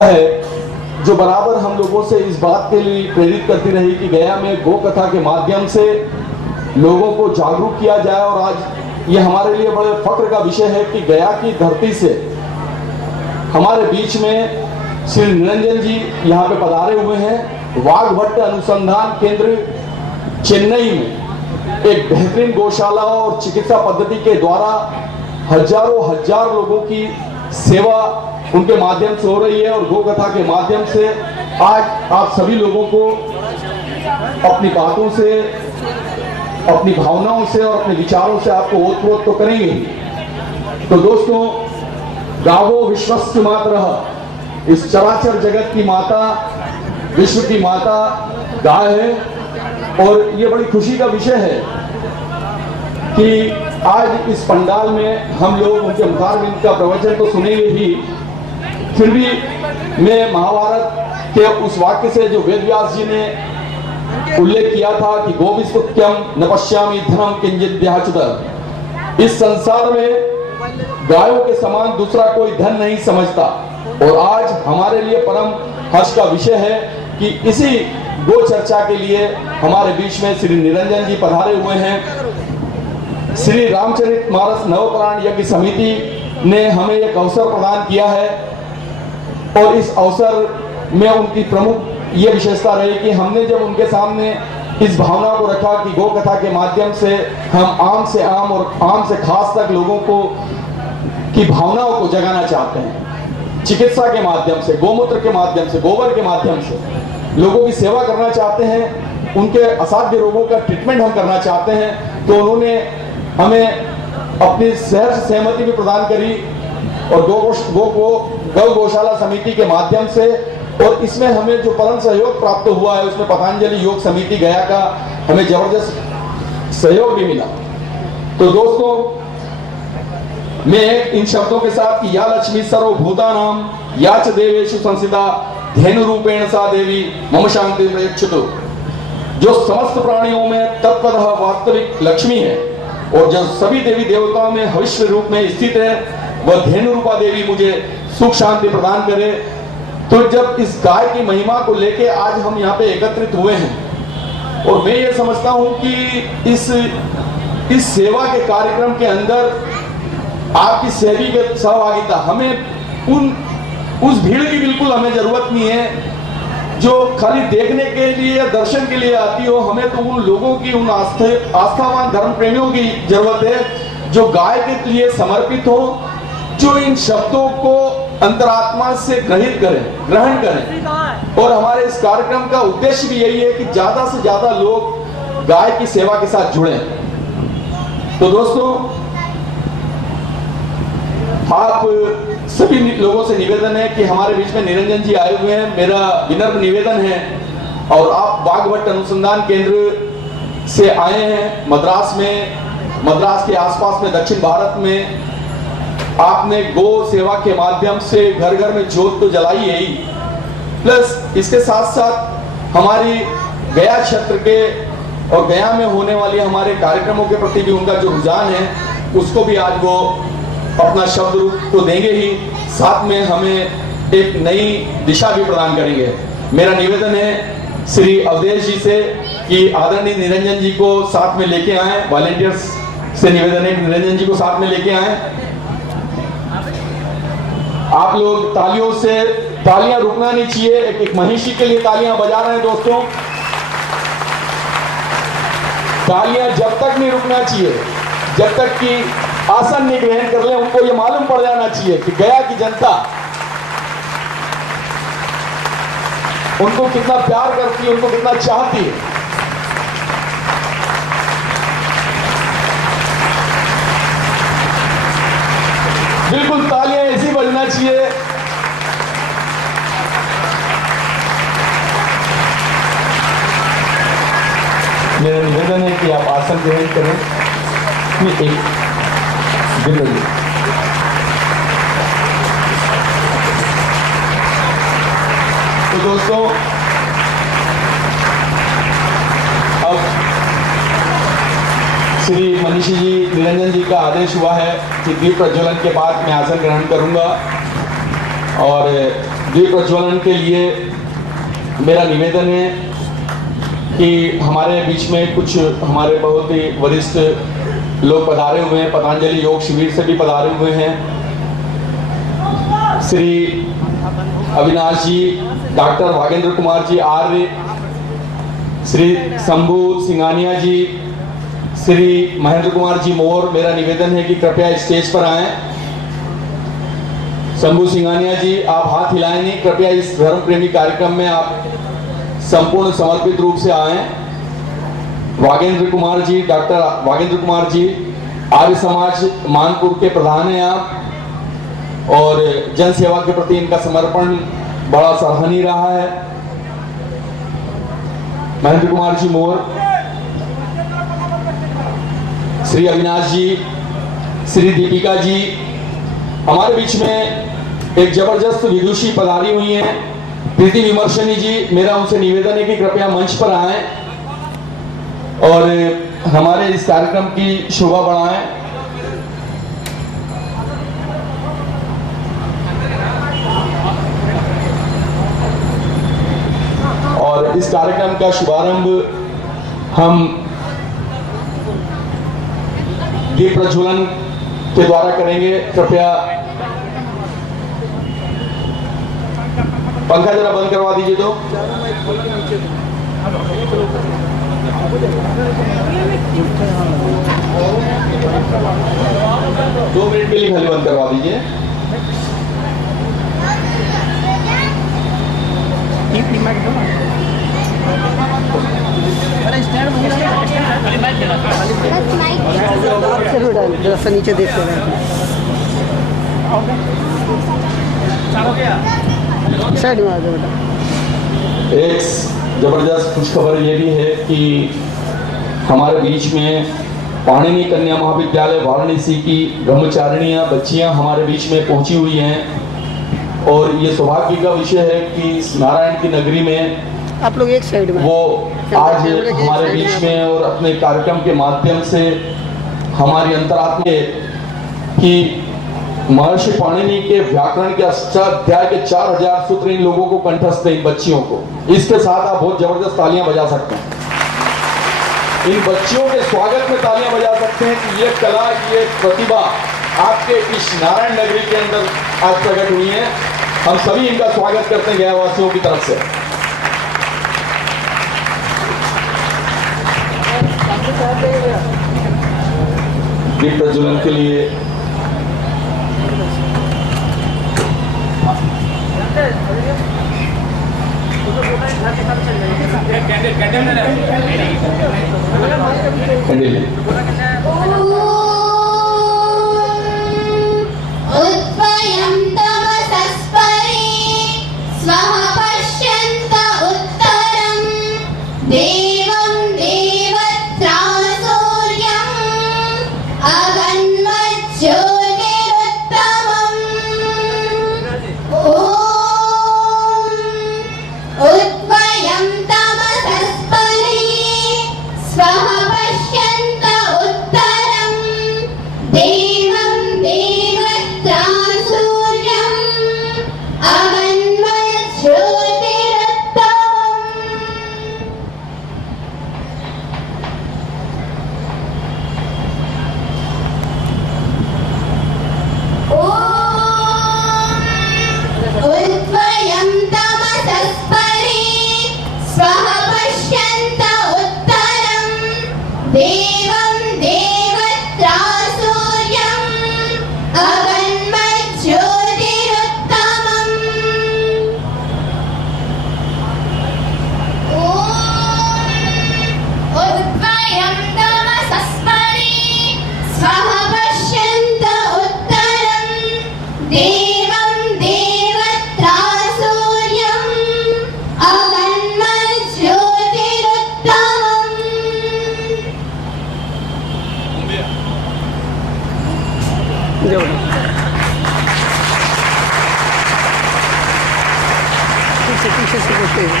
है जो बराबर हम लोगों से इस बात के लिए प्रेरित करती रही कि गया में गो कथा के माध्यम से लोगों को जागरूक किया जाए। और आज ये हमारे लिए बड़े फख्र का विषय है कि गया की धरती से हमारे बीच में श्री निरंजन जी यहाँ पे पधारे हुए हैं। वाघभट्ट अनुसंधान केंद्र चेन्नई में एक बेहतरीन गौशाला और चिकित्सा पद्धति के द्वारा हजारों हजार लोगों की सेवा उनके माध्यम से हो रही है। और गो कथा के माध्यम से आज आप सभी लोगों को अपनी बातों से, अपनी भावनाओं से और अपने विचारों से आपको ओतप्रोत तो करेंगे। तो दोस्तों, गावो विश्वस्य मातरः, इस चराचर जगत की माता, विश्व की माता गाय है। और ये बड़ी खुशी का विषय है कि आज इस पंडाल में हम लोग उनके मुखारबिंद का प्रवचन तो सुनेंगे ही, फिर भी मैं महाभारत के उस वाक्य से जो वेद व्यास जी ने उल्लेख किया था कि गोविस्तुत्यम न पश्यामि धर्म किंचिद्याच्युत, इस संसार में गायों के समान दूसरा कोई धन नहीं समझता। और आज हमारे लिए परम हर्ष का विषय है कि इसी गो चर्चा के लिए हमारे बीच में श्री निरंजन जी पधारे हुए हैं। श्री रामचरितमानस नवपुराण यज्ञ समिति ने हमें एक अवसर प्रदान किया है और इस अवसर में उनकी प्रमुख ये विशेषता रही कि हमने जब उनके सामने इस भावना को रखा कि गो कथा के माध्यम से हम आम से आम और आम से खास तक लोगों को की भावनाओं को जगाना चाहते हैं। चिकित्सा के माध्यम से, गोमूत्र के माध्यम से, गोबर के माध्यम से लोगों की सेवा करना चाहते हैं, उनके असाध्य रोगों का ट्रीटमेंट हम करना चाहते हैं। तो उन्होंने हमें अपनी सहमति भी प्रदान करी और गौ गौशाला समिति के माध्यम से, और इसमें हमें जो परम सहयोग प्राप्त हुआ है उसमें पतंजलि योग समिति गया का हमें जबरदस्त सहयोग भी मिला। तो दोस्तों, मैं इन शब्दों के साथ कि या लक्ष्मी सर्वभूतानां या च देवेषु संस्थिता धेनु रूपेण सा देवी मम शांति प्रयच्छतु, जो समस्त प्राणियों में तत्परः वास्तविक लक्ष्मी है और जो सभी देवी देवताओं में हविष्य रूप में स्थित है, वह धेनु रूपा देवी मुझे सुख शांति प्रदान करे। तो जब इस गाय की महिमा को लेके आज हम यहाँ पे एकत्रित हुए हैं, और मैं ये समझता हूँ कि इस सेवा के कार्यक्रम के अंदर आपकी सहभागिता, हमें उस भीड़ की बिल्कुल हमें जरूरत नहीं है जो खाली देखने के लिए या दर्शन के लिए आती हो। हमें तो उन लोगों की, उन आस्थावान धर्म प्रेमियों की जरूरत है जो गाय के लिए समर्पित हो, जो इन शब्दों को अंतरात्मा से ग्रहण करें। और हमारे इस कार्यक्रम का उद्देश्य भी यही है कि ज्यादा से ज्यादा लोग गाय की सेवा के साथ जुड़ें। तो दोस्तों, आप सभी लोगों से निवेदन है कि हमारे बीच में निरंजन जी आए हुए हैं। मेरा विनम्र निवेदन है, और आप वाघभट्ट अनुसंधान केंद्र से आए हैं मद्रास में, मद्रास के आसपास में दक्षिण भारत में आपने गो सेवा के माध्यम से घर घर में ज्योत तो जलाई है ही, प्लस इसके साथ साथ हमारी गया क्षेत्र के और गया में होने वाले हमारे कार्यक्रमों के प्रति भी उनका जो रुझान है उसको भी आज वो अपना शब्द रूप तो देंगे ही, साथ में हमें एक नई दिशा भी प्रदान करेंगे। मेरा निवेदन है श्री अवधेश जी से कि आदरणीय निरंजन जी को साथ में लेके आए। वॉलेंटियर्स से निवेदन है कि निरंजन जी को साथ में लेके आए। आप लोग तालियों से, तालियां रुकना नहीं चाहिए, एक महिषी के लिए तालियां बजा रहे हैं दोस्तों। तालियां जब तक नहीं रुकना चाहिए जब तक कि आसन नहीं ग्रहण कर ले। उनको ये मालूम पड़ जाना चाहिए कि गया की जनता उनको कितना प्यार करती है, उनको कितना चाहती है। बिल्कुल तालियां ऐसी बजना चाहिए। मेरा निवेदन है कि आप आसन ग्रहण करें। तो दोस्तों, अब श्री मनीषी जी, निरंजन जी का आदेश हुआ है कि दीप प्रज्वलन के बाद मैं आसन ग्रहण करूंगा। और दीप प्रज्वलन के लिए मेरा निवेदन है कि हमारे बीच में कुछ हमारे बहुत ही वरिष्ठ लोग पधारे हुए हैं, पतंजलि योग शिविर से भी पधारे हुए हैं। श्री अविनाश जी, डॉक्टर वागेंद्र कुमार जी आर्य, श्री शंभू सिंघानिया जी, श्री महेंद्र कुमार जी मोर, मेरा निवेदन है कि कृपया स्टेज पर आएं। शंभू सिंघानिया जी, आप हाथ हिलाएं नहीं, कृपया इस धर्म प्रेमी कार्यक्रम में आप संपूर्ण समर्पित रूप से आएं। वागेंद्र कुमार जी, डॉक्टर वागेंद्र कुमार जी, आर्य समाज मानपुर के प्रधान हैं आप, और जन सेवा के प्रति इनका समर्पण बड़ा सराहनीय रहा है। महेंद्र कुमार जी मोर, श्री अविनाश जी, श्री दीपिका जी, हमारे बीच में एक जबरदस्त विदुषी पधारी हुई हैं, प्रीति विमर्शनी जी, मेरा उनसे निवेदन है कि कृपया मंच पर आएं और हमारे इस कार्यक्रम की शोभा बढ़ाएं। और इस कार्यक्रम का शुभारंभ हम दीप प्रज्वलन के द्वारा करेंगे। कृपया पंखा जरा बंद करवा दीजिए। तो 2 मिनट के लिए खाली बंद करवा दीजिए। नीचे देखते हैं, साइड में आ जाओ बेटा। एक जबरदस्त खुशखबर ये भी है कि हमारे बीच में पाणिनि कन्या महाविद्यालय वाराणसी की ब्रह्मचारिणियां बच्चियां हमारे बीच में पहुंची हुई हैं, और ये सौभाग्य का विषय है कि इस नारायण की नगरी में आप लोग एक साइड में, वो आज हमारे बीच में और अपने कार्यक्रम के माध्यम से हमारी अंतरात्मा की महर्षि पाणिनि के व्याकरण के अष्टाध्याय के 4000 सूत्र इन लोगों को कंठस्थ है, इन बच्चियों को। इसके साथ आप बहुत जबरदस्त तालियां बजा सकते हैं। इन बच्चियों के स्वागत में तालियां बजा सकते हैं कि ये कला, ये प्रतिभा आपके इस नारायण नगरी के अंदर आज प्रकट हुई है। हम सभी इनका स्वागत करते हैं गया वासियों की तरफ से। दीप प्रज्वलन के लिए उत्पयं तमसस्परे स्वः पश्यन्त उत्तरं देवं देवत्रासूर्यम् अगन्मज्योतिरुत्तमम्। उत्पयं तमसस्परे स्वः पश्यन्त उत्तरं देवं देवत्रासूर्यम् उत्वयं तमसस्परे स्वः पश्यन्त उत्तरं देवं देवत्रासूर्यम् अगन्मज्योतिरुत्तमम्। उत्वयं तमसस्परे स्वः पश्यन्त उत्तरं देवं देवत्रासूर्यम् अगन्मज्योतिरुत्तमम्। पीछे से देखते हुए,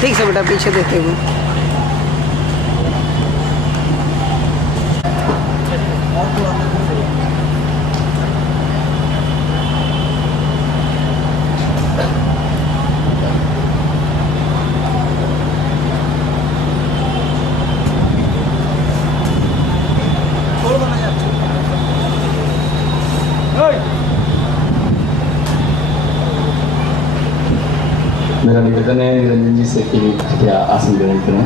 ठीक से बेटा पीछे देखते हुए। मेरा निवेदन है निरंजन जी से कि क्या आसन ग्रहण करें।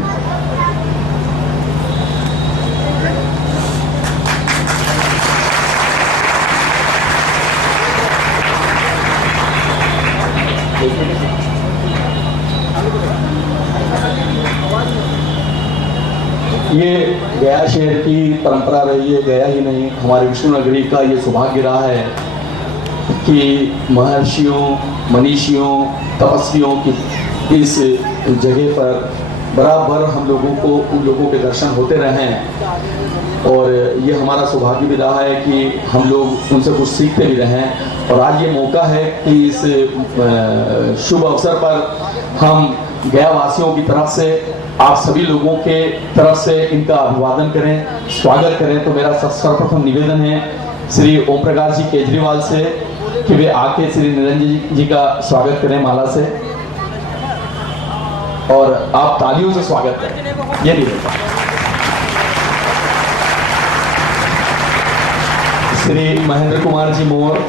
ये गया शहर की परंपरा रही है, गया ही नहीं हमारे विष्णु नगरी का ये सौभाग्य रहा है कि महर्षियों, मनीषियों, तपस्वियों की इस जगह पर बराबर हम लोगों को उन लोगों के दर्शन होते रहे हैं और ये हमारा सौभाग्य भी रहा है कि हम लोग उनसे कुछ सीखते भी रहें। और आज ये मौका है कि इस शुभ अवसर पर हम गया वासियों की तरफ से, आप सभी लोगों के तरफ से इनका अभिवादन करें, स्वागत करें। तो मेरा सर्वप्रथम निवेदन है श्री ओम प्रकाश जी केजरीवाल से कि वे आके श्री निरंजन जी का स्वागत करें माला से और आप तालियों से स्वागत करें। ये निवेदन। श्री महेंद्र कुमार जी मोर,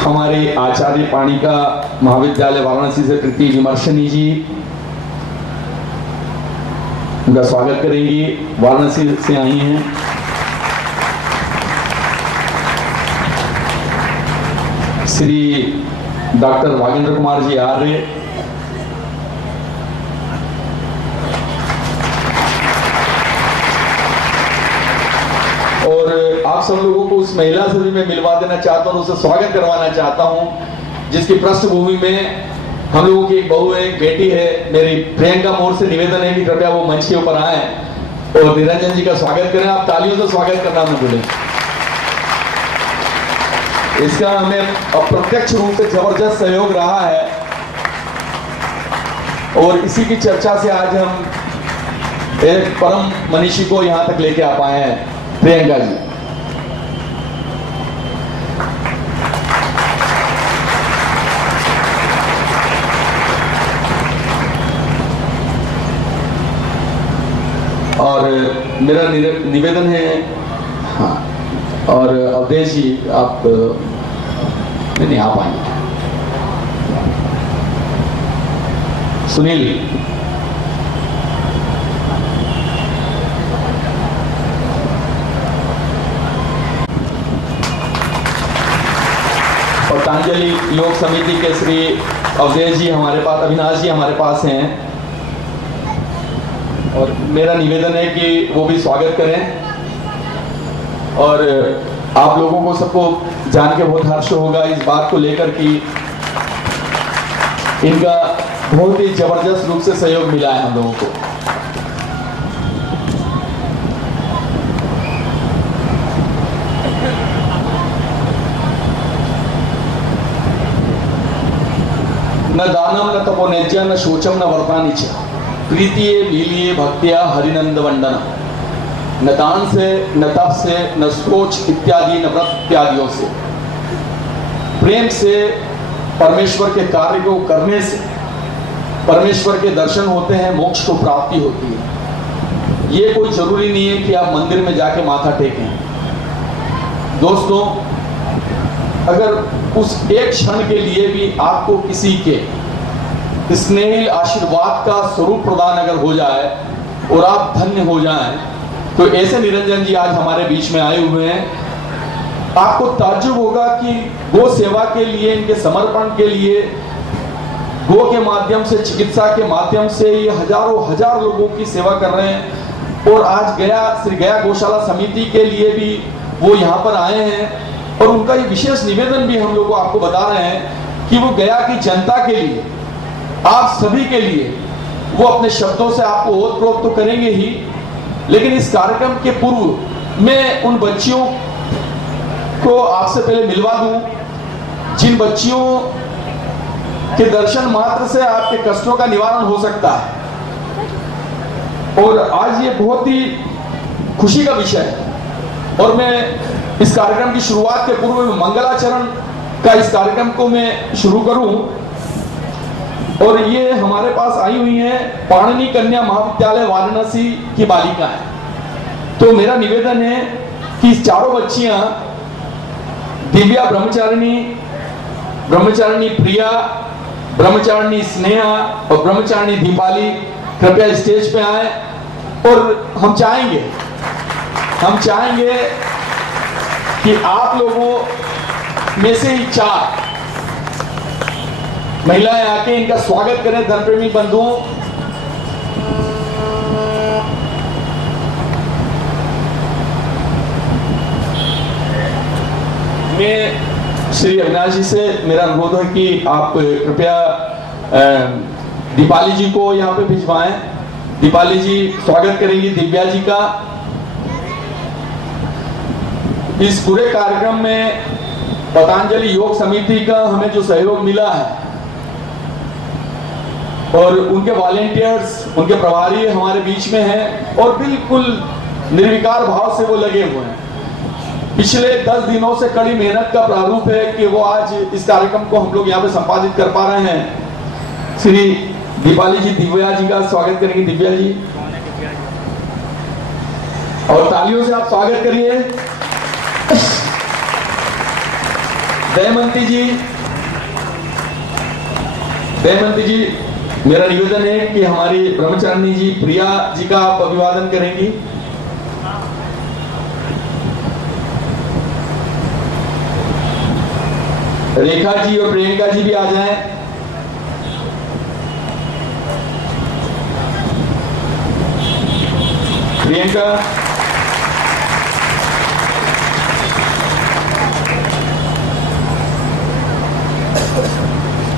हमारे आचार्य पाणिका महाविद्यालय वाराणसी से प्रीति विमर्शनी जी उनका स्वागत करेंगी, वाराणसी से आई हैं। श्री डॉक्टर वागेंद्र कुमार जी आर्य, और आप सब लोगों को उस महिला से भी मैं मिलवा देना चाहता हूं, उसे स्वागत करवाना चाहता हूं जिसकी पृष्ठभूमि में हम लोगों की एक बहू है, एक बेटी है। मेरी प्रियंका मोर से निवेदन है कि कृपया वो मंच के ऊपर आए और निरंजन जी का स्वागत करें। आप तालियों से स्वागत करना न भूलें। इसका हमें अप्रत्यक्ष रूप से जबरदस्त सहयोग रहा है और इसी की चर्चा से आज हम एक परम मनीषी को यहां तक लेके आ पाए हैं, प्रियंका जी। और मेरा निवेदन है, हाँ, और अवधेश जी आप नहीं आ पाएंगे। सुनील, पतंजलि योग समिति के श्री अवधेश जी हमारे पास, अविनाश जी हमारे पास हैं और मेरा निवेदन है कि वो भी स्वागत करें। और आप लोगों को सबको जान के बहुत हर्ष होगा इस बात को लेकर कि इनका बहुत ही जबरदस्त रूप से सहयोग मिला है हम लोगों को। न दानम न तपोनेज्य न शोचम न वर्तानि च प्रीतिये लीलिये भक्तिया हरिनंद वंदना। न दान से, न तप से, न सोच इत्यादि, न व्रत इत्यादियों से, प्रेम से परमेश्वर के कार्य को करने से परमेश्वर के दर्शन होते हैं, मोक्ष को प्राप्ति होती है। ये कोई जरूरी नहीं है कि आप मंदिर में जाके माथा टेकें। दोस्तों, अगर उस एक क्षण के लिए भी आपको किसी के स्नेहिल आशीर्वाद का स्वरूप प्रदान अगर हो जाए और आप धन्य हो जाएं, तो ऐसे निरंजन जी आज हमारे बीच में आए हुए हैं। आपको ताज्जुब होगा कि गो सेवा के लिए, इनके समर्पण के लिए, गो के माध्यम से, चिकित्सा के माध्यम से ये हजारों हजार लोगों की सेवा कर रहे हैं। और आज गया श्री गया गौशाला समिति के लिए भी वो यहाँ पर आए हैं और उनका ये विशेष निवेदन भी हम लोग को आपको बता रहे हैं कि वो गया की जनता के लिए, आप सभी के लिए वो अपने शब्दों से आपको ओतप्रोत तो करेंगे ही, लेकिन इस कार्यक्रम के पूर्व मैं उन बच्चियों को आपसे पहले मिलवा दूं जिन बच्चियों के दर्शन मात्र से आपके कष्टों का निवारण हो सकता है। और आज ये बहुत ही खुशी का विषय है और मैं इस कार्यक्रम की शुरुआत के पूर्व में मंगलाचरण का इस कार्यक्रम को मैं शुरू करूं और ये हमारे पास आई हुई है पाणिनि कन्या महाविद्यालय वाराणसी की बालिका है। तो मेरा निवेदन है कि चारों बच्चियां दिव्या ब्रह्मचारिणी, ब्रह्मचारिणी प्रिया, ब्रह्मचारिणी स्नेहा और ब्रह्मचारिणी दीपाली कृपया स्टेज पे आए। और हम चाहेंगे कि आप लोगों में से ही 4 महिलाएं आके इनका स्वागत करें। धर्मप्रेमी बंधुओं, मैं श्री अविनाश जी से मेरा अनुरोध है कि आप कृपया दीपाली जी को यहाँ पे भिजवाएं। दीपाली जी स्वागत करेंगी दिव्या जी का। इस पूरे कार्यक्रम में पतंजलि योग समिति का हमें जो सहयोग मिला है और उनके वॉलेंटियर्स, उनके प्रभारी हमारे बीच में हैं और बिल्कुल निर्विकार भाव से वो लगे हुए हैं। पिछले 10 दिनों से कड़ी मेहनत का प्रारूप है कि वो आज इस कार्यक्रम को हम लोग यहाँ पे संपादित कर पा रहे हैं। श्री दीपाली जी, दिव्या जी का स्वागत करेंगे। दिव्या जी, और तालियों से आप स्वागत करिए। दयमंती जी, मेरा निवेदन है कि हमारी ब्रह्मचारिणी जी प्रिया जी का आप अभिवादन करेंगी। रेखा जी और प्रियंका जी भी आ जाएं। प्रियंका,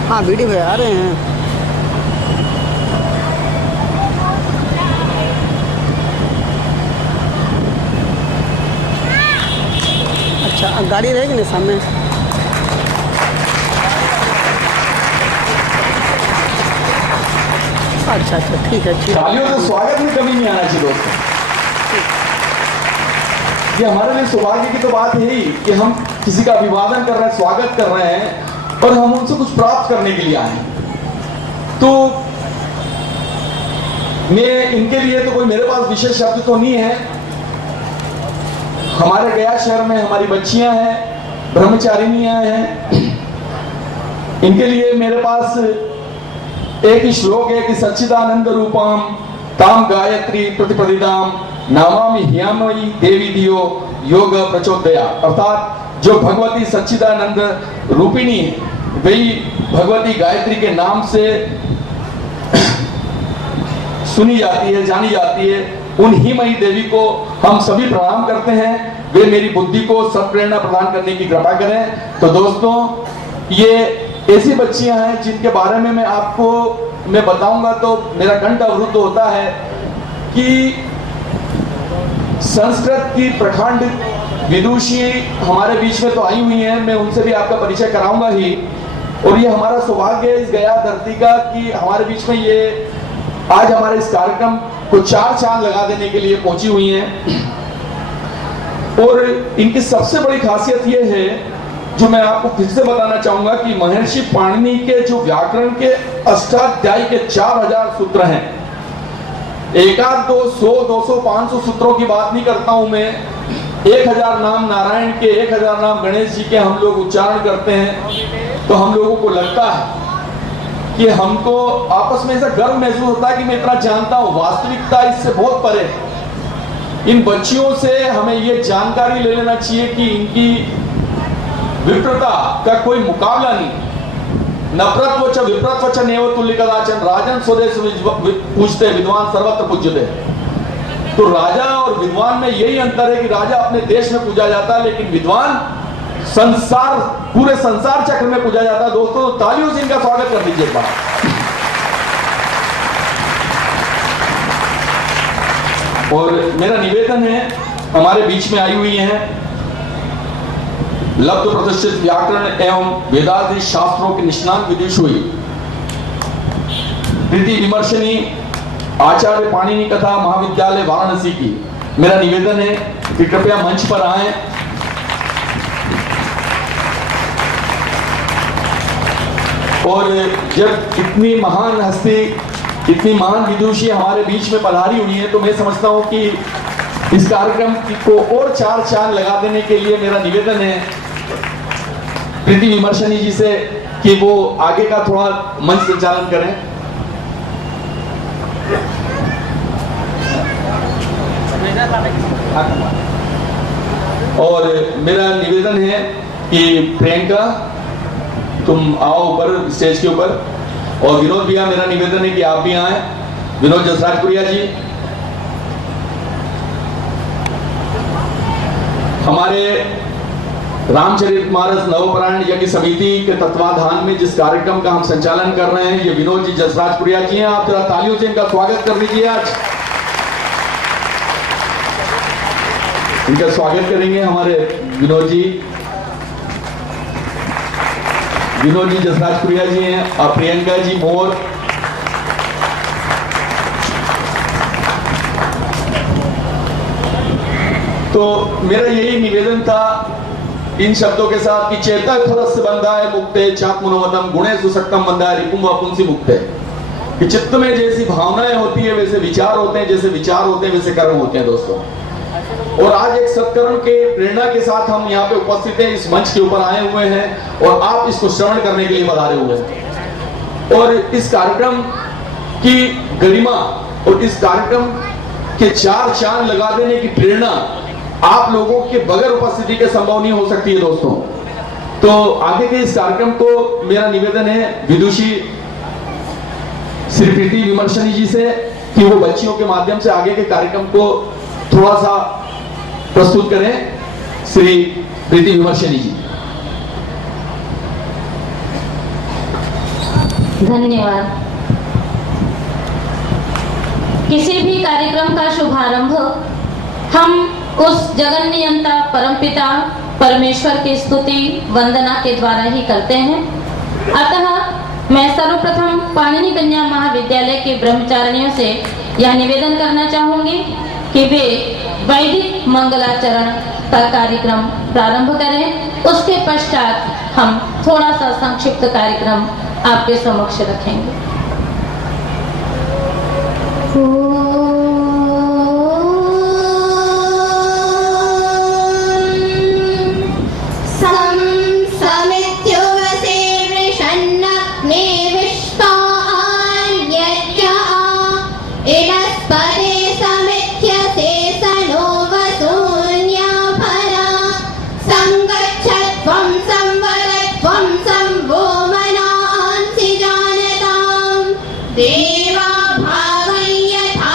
हाँ वीडियो में आ रहे हैं। अच्छा, गाड़ी रहेगी ना सामने? अच्छा, ठीक है। तालियों से स्वागत में कमी नहीं आना चाहिए दोस्तों। ये हमारे लिए सौभाग्य की तो बात है ही कि हम किसी का अभिवादन कर रहे हैं, स्वागत कर रहे हैं और हम उनसे कुछ प्राप्त करने के लिए आए हैं। तो मैं इनके लिए तो कोई मेरे पास विशेष शब्द तो नहीं है। हमारे गया शहर में हमारी बच्चियां हैं, ब्रह्मचारिणियां हैं। इनके लिए मेरे पास एक ही श्लोक है कि सच्चिदानंद रूपम ताम गायत्री प्रतिपदिदाम नामामि ह्यामयी देवी दियो योग प्रचोदया। अर्थात जो भगवती सच्चिदानंद रूपिणी है वही भगवती गायत्री के नाम से सुनी जाती है, जानी जाती है। उन हीमयी देवी को हम सभी प्रणाम करते हैं। वे मेरी बुद्धि को सत्प्रेरणा प्रदान करने की कृपा करें। तो दोस्तों, ये ऐसी बच्चियां हैं जिनके बारे में मैं बताऊंगा तो मेरा कंठ अवरुद्ध होता है कि संस्कृत की प्रखंड विदुषी हमारे बीच में तो आई हुई हैं। मैं उनसे भी आपका परिचय कराऊंगा ही। और ये हमारा सौभाग्य है इस गया धरती का कि हमारे बीच में ये आज हमारे इस कार्यक्रम को 4 चांद लगा देने के लिए पहुंची हुई हैं। और इनकी सबसे बड़ी खासियत ये है जो मैं आपको फिर से बताना चाहूंगा कि महर्षि पाणिनि के जो व्याकरण के अष्टाध्यायी के 4000 सूत्र हैं। 1, 2, 100, 200, 500 सूत्रों की बात नहीं करता हूं मैं। 1000 नाम नारायण के, 1000 नाम गणेश जी के हम लोग उच्चारण करते हैं तो हम लोगों को लगता है कि हमको आपस में ऐसा गर्व महसूस होता है कि मैं इतना जानता हूं। वास्तविकता इससे बहुत परे है। इन बच्चियों से हमें ये जानकारी ले लेना चाहिए कि इनकी विप्रता का कोई मुकाबला नहीं। नफरत्व च विप्रत्व च नेव तुल्य कदाचन राजन स्वदेश पूजते विद्वान सर्वत्र पूज्यते। तो राजा और विद्वान में यही अंतर है कि राजा अपने देश में पूजा जाता है लेकिन विद्वान संसार, पूरे संसार चक्र में पूजा जाता है। दोस्तों, तो तालियों से इनका स्वागत कर दीजिए एक बार। और मेरा निवेदन है, हमारे बीच में आई हुई हैं लब्ध प्रतिष्ठित व्याकरण एवं वेदादि शास्त्रों के निष्णात विदुषी प्रीति विमर्शनी आचार्य पाणिनि कथा महाविद्यालय वाराणसी की मेरा निवेदन है कि कृपया मंच पर आएं। और जब इतनी महान हस्ती, इतनी महान विदुषी हमारे बीच में पधारी हुई है, तो मैं समझता हूँ कि इस कार्यक्रम को और 4 चांद लगा देने के लिए मेरा निवेदन है प्रीति विमर्शनी जी से कि वो आगे का थोड़ा मंच संचालन करें। और मेरा निवेदन है कि प्रियंका तुम आओ ऊपर स्टेज के ऊपर, और विनोद भैया मेरा निवेदन है कि आप भी आए। विनोद जसराजपुरिया जी, हमारे रामचरितमानस नवपारायण यज्ञ समिति के तत्वाधान में जिस कार्यक्रम का हम संचालन कर रहे हैं, ये विनोद जी जसराजपुरिया जी हैं। आप जरा तालियों से इनका स्वागत कर लीजिए। आज इनका स्वागत करेंगे हमारे विनोद जी जसराजपुरिया जी हैं, और प्रियंका जी मोर। तो मेरा यही निवेदन था इन शब्दों के साथ कि चेता खरस बंधाए मुक्ते चाक मनोवतम गुणे सुसक्तम बंधाए रिपुम वापुंसी मुक्ते, कि चित्त में जैसी भावनाएं होती है वैसे विचार होते हैं, जैसे विचार होते हैं वैसे कर्म होते हैं दोस्तों। और आज एक सत्कर्म के प्रेरणा के साथ हम यहाँ पे उपस्थित हैं, इस मंच के ऊपर आए हुए हैं और आप इसको श्रवण करने के लिए पधारे हुए हैं। और इस कार्यक्रम की गरिमा और इस कार्यक्रम के 4 चांद लगा देने की प्रेरणा आप लोगों के बगैर उपस्थिति के संभव नहीं हो सकती है दोस्तों। तो आगे के इस कार्यक्रम को मेरा निवेदन है विदुषी श्री प्रीति विमर्शनी जी से कि वो बच्चियों के माध्यम से आगे के कार्यक्रम को थोड़ा सा प्रस्तुत करें। श्री प्रीति विमर्शनी जी। धन्यवाद। किसी भी कार्यक्रम का शुभारंभ हम उस जगन नियंता परमपिता परमेश्वर की स्तुति वंदना के द्वारा ही करते हैं। अतः मैं सर्वप्रथम पाणिनि कन्या महाविद्यालय के ब्रह्मचारिणियों से यह निवेदन करना चाहूंगी कि वे वैदिक मंगलाचरण का कार्यक्रम प्रारंभ करें। उसके पश्चात हम थोड़ा सा संक्षिप्त कार्यक्रम आपके समक्ष रखेंगे। देवा भावय्यथा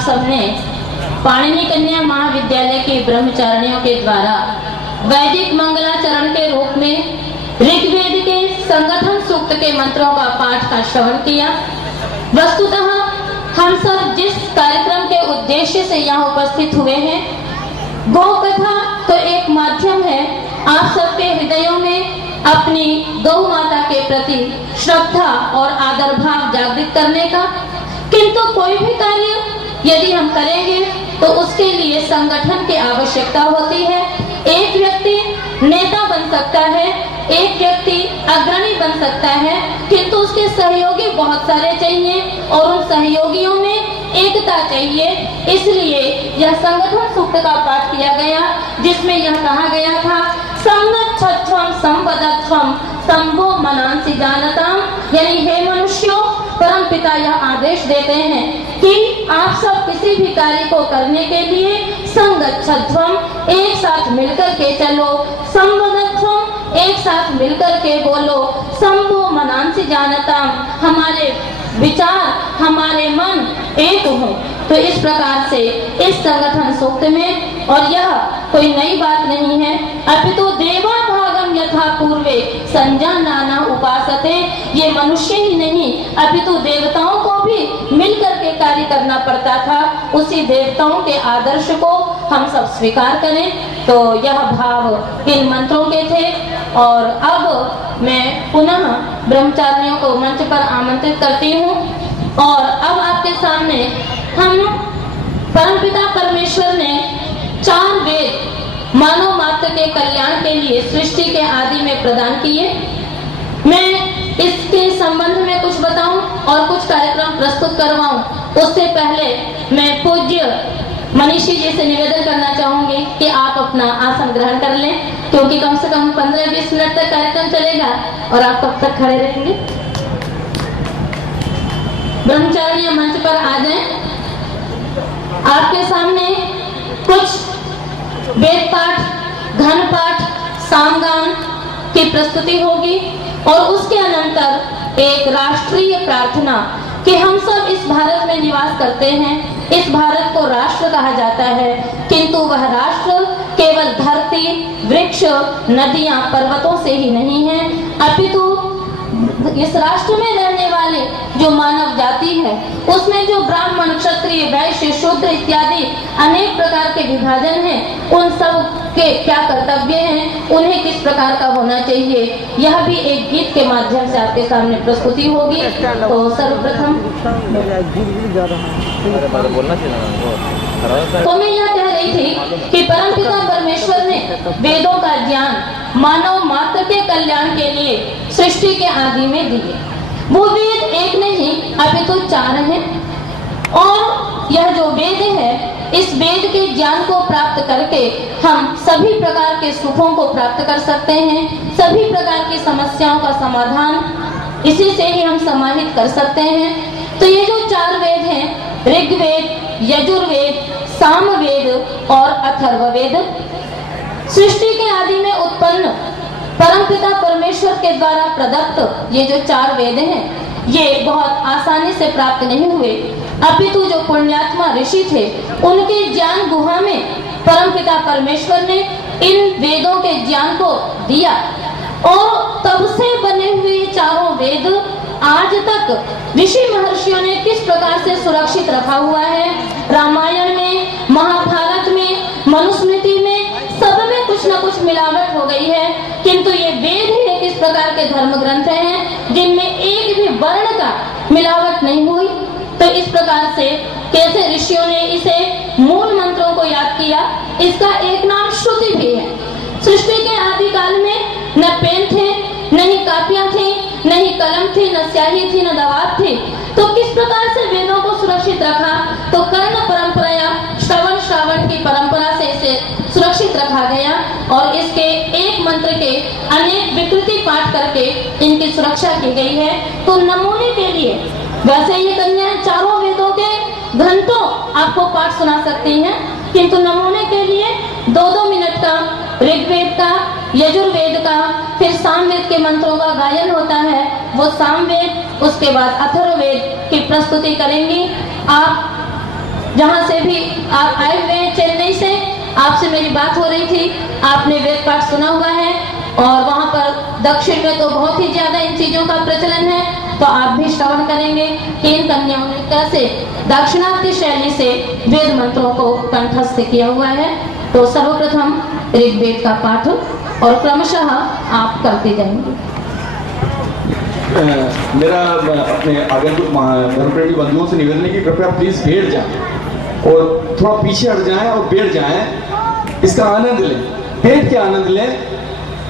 आप सबने पाणिनि कन्या महाविद्यालय के ब्रह्मचारिणियों के द्वारा वैदिक मंगलाचरण के रूप में ऋग्वेद के संगठन सूक्त के मंत्रों का पाठ का श्रवण किया। वस्तुतः हम सब जिस कार्यक्रम के उद्देश्य से यहाँ उपस्थित हुए हैं, गौ कथा तो एक माध्यम है आप सबके हृदयों में अपनी गौ माता के प्रति श्रद्धा और आदर भाव जागृत करने का। किंतु कोई भी कार्य यदि हम करेंगे तो उसके लिए संगठन की आवश्यकता होती है। एक व्यक्ति नेता बन सकता है, एक व्यक्ति अग्रणी बन सकता है, किंतु उसके सहयोगी बहुत सारे चाहिए और उन सहयोगियों में एकता चाहिए। इसलिए यह संगठन सूक्त का पाठ किया गया, जिसमें यह कहा गया था, संगच्छध्वम संवदध्वम संभो मनांसि जानताम, यानी हे मनुष्यों, परम पिता यह आदेश देते हैं कि आप सब किसी भी कार्य को करने के लिए संगच्छध्वम, एक साथ मिलकर के चलो, संवदध्वम, एक साथ मिलकर के बोलो, संभो मनांसि जानताम, हमारे विचार, हमारे मन एक हो। तो इस प्रकार से इस संगठन सूक्त में, और यह कोई नई बात नहीं है, अपितु देवा भागम यथा पूर्वे संजानाना उपासते, ये मनुष्य ही नहीं अपितु देवताओं को भी मिलकर के कार्य करना पड़ता था। उसी देवताओं के आदर्श को हम सब स्वीकार करें। तो यह भाव इन मंत्रों के थे। और अब मैं पुनः ब्रह्मचारियों को मंच पर आमंत्रित करती हूँ। और अब आपके सामने हम परमपिता परमेश्वर ने 4 वेद मानव मात्र के कल्याण के लिए सृष्टि के आदि में प्रदान किए। मैं इसके संबंध में कुछ बताऊं और कुछ कार्यक्रम प्रस्तुत करवाऊं, उससे पहले मैं पूज्य मनीषी जी से निवेदन करना चाहूंगी कि आप अपना आसन ग्रहण कर लें, क्योंकि कम से कम 15-20 मिनट तक कार्यक्रम चलेगा और आप कब तक खड़े रहेंगे। ब्रह्मचारिणी मंच पर आ जाएं। आपके सामने कुछ वेद पाठ, घन पाठ, सामगान की प्रस्तुति होगी और उसके अनंतर एक राष्ट्रीय प्रार्थना कि हम सब इस भारत में निवास करते हैं। इस भारत को राष्ट्र कहा जाता है, किंतु वह राष्ट्र केवल धरती, वृक्ष, नदियां, पर्वतों से ही नहीं है, अपितु इस राष्ट्र में रहने वाले जो मानव जाति है, उसमें जो ब्राह्मण, क्षत्रिय, वैश्य, शूद्र इत्यादि अनेक प्रकार के विभाजन हैं, उन सब के क्या कर्तव्य हैं, उन्हें किस प्रकार का होना चाहिए, यह भी एक गीत के माध्यम से आपके सामने प्रस्तुति होगी। तो सर्वप्रथम तो मैं यह कह रही थी कि परमपिता परमेश्वर ने वेदों का ज्ञान मानव मात्र के कल्याण के लिए सृष्टि के आदि में दिए। वो वेद एक नहीं अपितु 4 हैं। और यह जो वेद है, इस वेद के ज्ञान को प्राप्त करके हम सभी प्रकार के सुखों को प्राप्त कर सकते हैं, सभी प्रकार की समस्याओं का समाधान इसी से ही हम समाहित कर सकते हैं। तो ये जो 4 वेद हैं, ऋग्वेद, यजुर्वेद, सामवेद और अथर्ववेद, सृष्टि के आदि में उत्पन्न परमपिता परमेश्वर के द्वारा प्रदत्त ये जो 4 वेद हैं, ये बहुत आसानी से प्राप्त नहीं हुए, अपितु जो पुण्यात्मा ऋषि थे, उनके ज्ञान गुहा में परमपिता परमेश्वर ने इन वेदों के ज्ञान को दिया। और तब से बने हुए 4 वेद आज तक ऋषि महर्षियों ने किस प्रकार से सुरक्षित रखा हुआ है। रामायण में, महाभारत में, मनुस्मृति में, सब में कुछ न कुछ मिलावट हो गई है, किंतु ये वेद ही एक इस प्रकार के धर्म ग्रंथ हैं जिनमें एक भी वर्ण का मिलावट नहीं हुई। तो इस प्रकार से कैसे ऋषियों ने इसे मूल मंत्रों को याद किया, इसका एक नाम श्रुति भी है। सृष्टि के आदि काल में न पेन थे, न ही कापियां थी, न ही कलम थी, न स्याही थी, न दवात थी। तो किस प्रकार से वेदों को सुरक्षित रखा, तो कर्ण परंपरा, श्रवण की परंपरा से इसे सुरक्षित रखा गया और इसके एक मंत्र के अनेक विकृति पाठ करके इनकी सुरक्षा की गई है। तो नमूने के लिए वैसे ये कन्याएं 4 वेदों के घंटों आपको पाठ सुना सकती हैं, किंतु नमूने के लिए 2-2 मिनट का ऋग्वेद का, यजुर्वेद का, फिर सामवेद के मंत्रों का गायन होता है, वो सामवेद, उसके बाद अथर्ववेद की प्रस्तुति करेंगी। आप जहाँ से भी आप आए हुए हैं, चेन्नई से, आपसे मेरी बात हो रही थी, आपने वेद पाठ सुना हुआ है और वहाँ पर दक्षिण में तो बहुत ही ज्यादा इन चीजों का प्रचलन है, तो आप भी श्रवण करेंगे कि इन कन्याओं ने कैसे दाक्षिणात्य शैली से वेद मंत्रों को कंठस्थ किया हुआ है। तो सर्वप्रथम ऋग्वेद का पाठ और क्रमशः आप करते जाएंगे। मेरा अपने आगंतुक धर्मप्रेमी बंधुओं से निवेदन है कि कृपया प्लीज बैठ जाएं और थोड़ा पीछे हट जाएं और बैठ जाएं, इसका आनंद लें, बैठ के आनंद लें।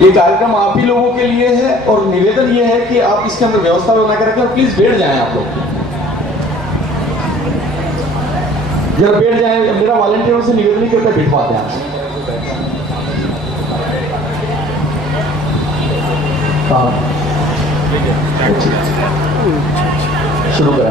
ये कार्यक्रम आप ही लोगों के लिए है और निवेदन ये है कि आप इसके अंदर व्यवस्था बना के रखें और प्लीज बैठ जाएं आप लोग, जरा बैठ जाएं। मेरा वॉलंटियरों से निवेदन है कि बैठवाते हैं आपसे। शुरू करें।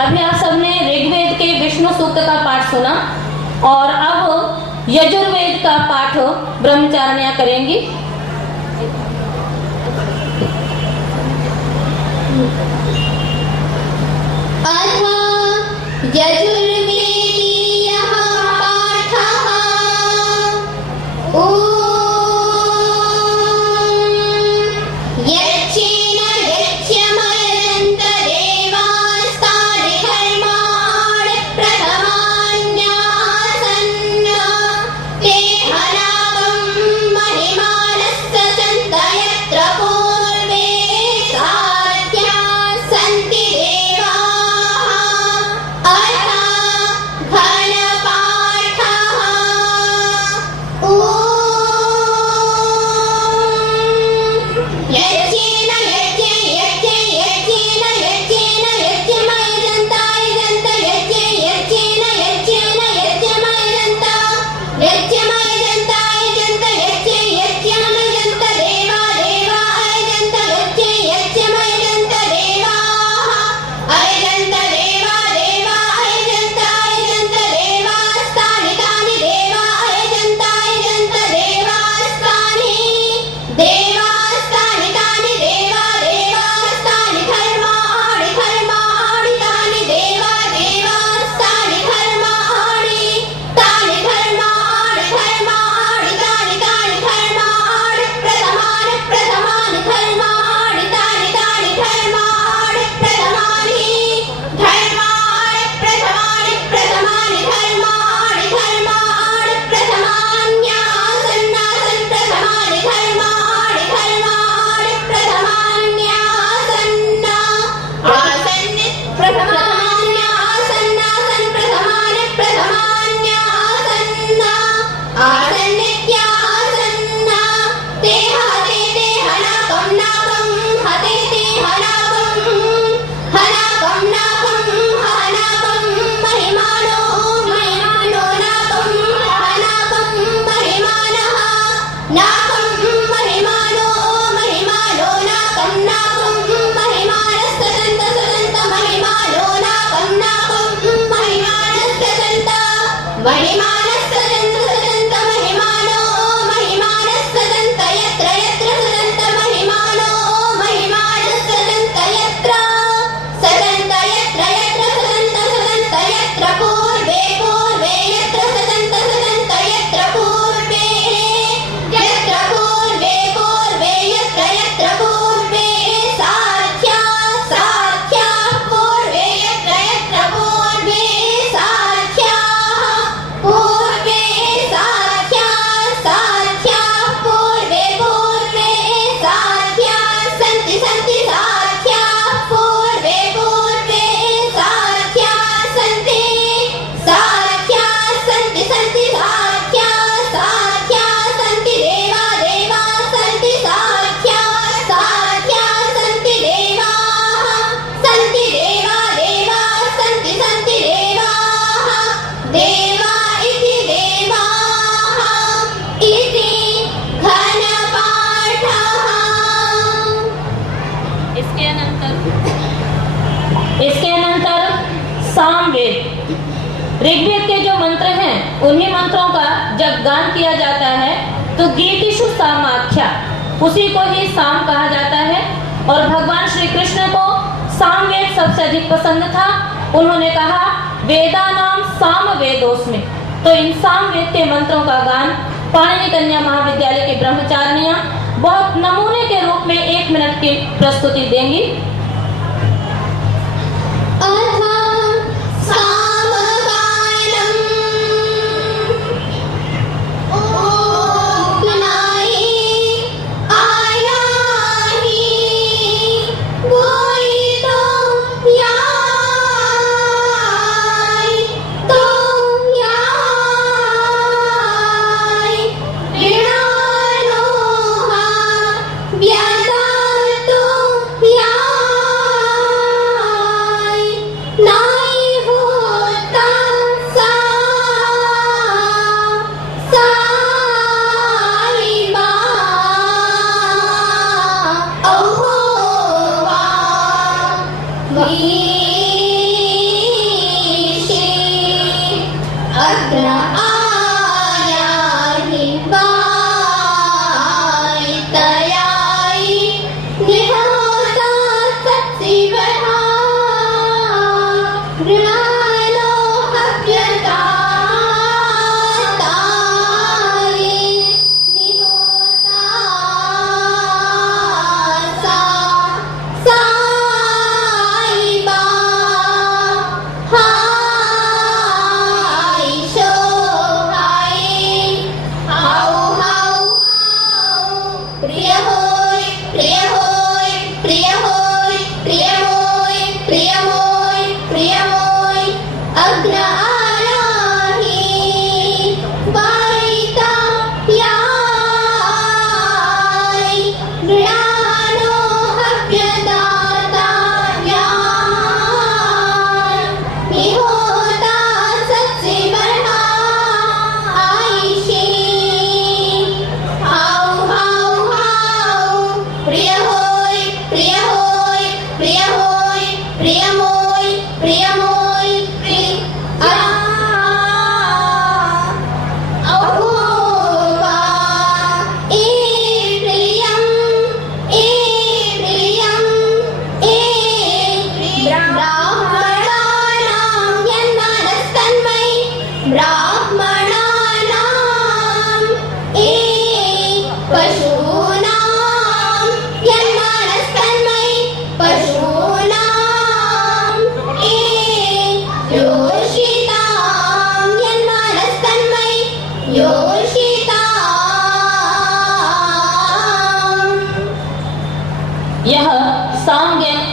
अभी आप सबने ऋग्वेद के विष्णु सूक्त का पाठ सुना और अब यजुर्वेद का पाठ ब्रह्मचारिण्यां करेंगी। यजुर्वेदीयः पाठः अथ महिमानस्तदन्त सदन्त महिमानो महिमानस्तदन्त यत्र यत्र सदन्त महिमानो महिमानस्तदन्त यत्र सदन्त यत्र यत्र सदन्त सदन्त यत्र पूर्वे पूर्वे यत्र सदन्त सदन्त यत्र पूर्वे पूर्वे यत्र यत्र पूर्वे साध्या साध्या पूर्वे यत्र यत्र पूर्वे साध्या पूर्वे साध्या साध्या पूर्वे पूर्वे साध्या सन्ति सन्ति साध्या पूर्वे पूर्वे साध्या सन्ति साध्या सन्ति सन्ति साध्या साध्या सन्ति देवा देवा सन्ति साध्या साध्या सन्ति देवाः सन्ति देवा देवा सन्ति सन्ति देवाः देवा इति देवाः इति घनपाठः। इसके अनंतर सामवेद, ऋग्वेद के जो मंत्र हैं उन्हीं मंत्रों का जब गान किया जाता है तो गीतिषु सामाख्या, उसी को ही साम कहा जाता है। और भगवान श्री कृष्ण को सामवेद सबसे अधिक पसंद था। उन्होंने कहा वेदानाम सामवेदोस्मि। तो इन सामवेद के मंत्रों का गान पाणिनि कन्या महाविद्यालय की ब्रह्मचारिणियां बहुत नमूने के रूप में 1 मिनट की प्रस्तुति देंगी।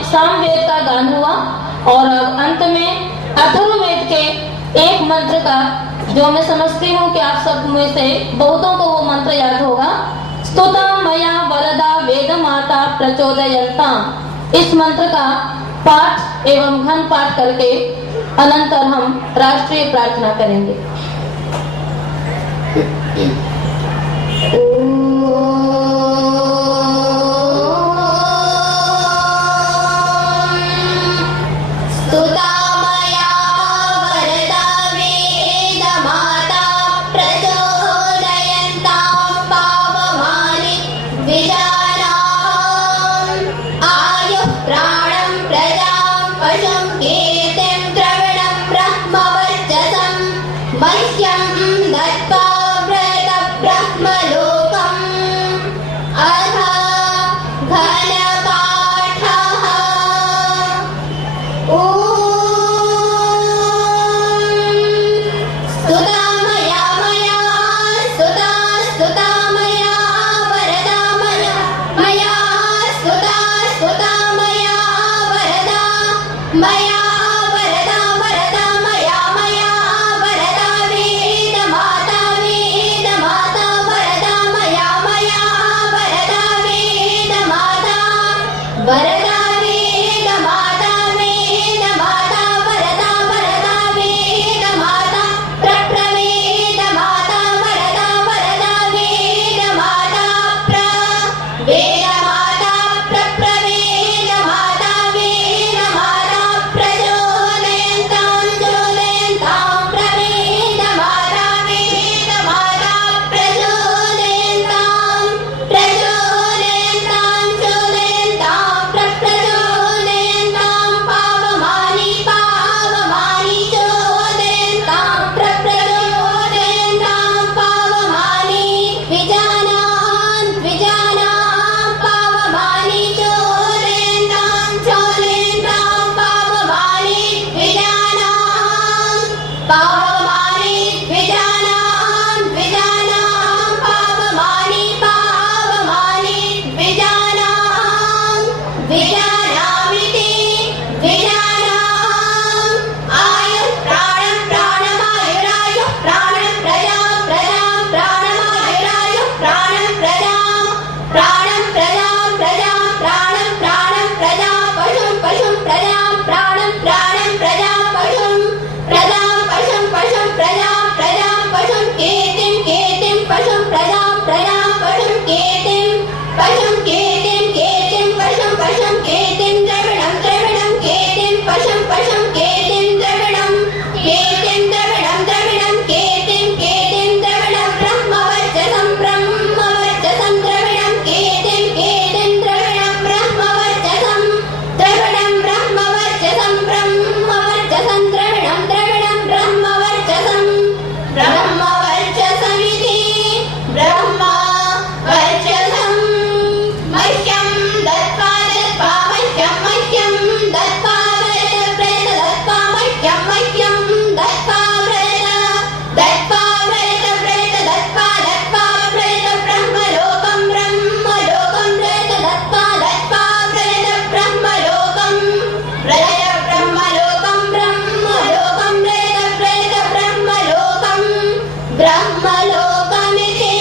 सामवेद का गान हुआ और अब अंत में अथर्ववेद के एक मंत्र का, जो मैं समझती हूँ कि आप सब में से बहुतों को वो मंत्र याद होगा, स्तुता मया वरदा वेद माता प्रचोदयन्ता। इस मंत्र का पाठ एवं घन पाठ करके अनंतर हम राष्ट्रीय प्रार्थना करेंगे। स्तुता मया वरदा वेद माता पावमानि द्विजानां द्विजानां पावमानि पावमानि द्विजानां द्विजानामिति द्विजानाम् आयुः प्राणं प्राणमायुरायुः प्राणं प्रजां प्रजां प्राणमायुरायुः प्राणं प्रजां प्राणं प्रजां प्रजां प्राणं प्राणं प्रजां पशुं पशुं प्रजां प्राणं प्राणं प्रजां पशुं प्रजां पशुं पशुं प्रजां प्रजां पशुं कीर्तिं कीर्तिं पशुं प्रजां प्रजां पशुं कीर्तिं पशुं कीर्तिं कीर्तिं पशुं पशुं कीर्तिं द्रविणं द्रविणं कीर्तिं पशुं पशुं कीर्तिं द्रविणं कीर्तिं द्रविणं द्रविणं कीर्तिं कीर्तिं द्रविणं ब्रह्मवर्चसं ब्रह्मवर्चसं द्रविणं कीर्तिं कीर्तिं द्रविणं ब्रह्मवर्चसं द्रविणं ब्रह्मवर्चसं ब्रह्मवर्चसं द्रविणं द्रविणं ब्रह्मवर्चसं ब्रह्मवर्चसमिति ब्रह्मवर्चसं मह्यं दत्त्वा दत्त्वा मह्यं मह्यं दत्त्वा व्रत व्रत दत्त्वा मह्यं मह्यं दत्त्वा व्रत दत्त्वा व्रत व्रत दत्त्वा दत्त्वा व्रत ब्रह्मलोकं ब्रह्मलोकं व्रत दत्त्वा दत्त्वा व्रत ब्रह्मलोकं व्रत ब्रह्मलोकं ब्रह्मलोकं व्रत व्रत ब्रह्मलोकं ब्रह्मलोकमिति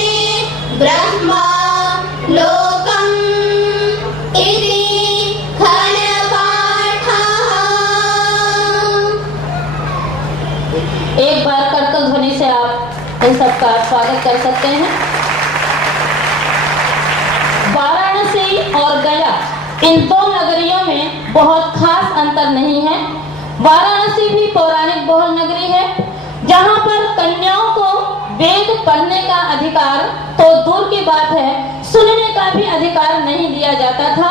ब्रह्मलोकम् इति खलपाठः। एक बार करतल ध्वनि से आप इन सबका स्वागत कर सकते हैं। वाराणसी और गया इन दो नगरियों में बहुत खास अंतर नहीं है। वाराणसी भी पौराणिक बहुल नगरी है, जहाँ पर कन्याओं को वेद पढ़ने का अधिकार तो दूर की बात है, सुनने का भी अधिकार नहीं दिया जाता था।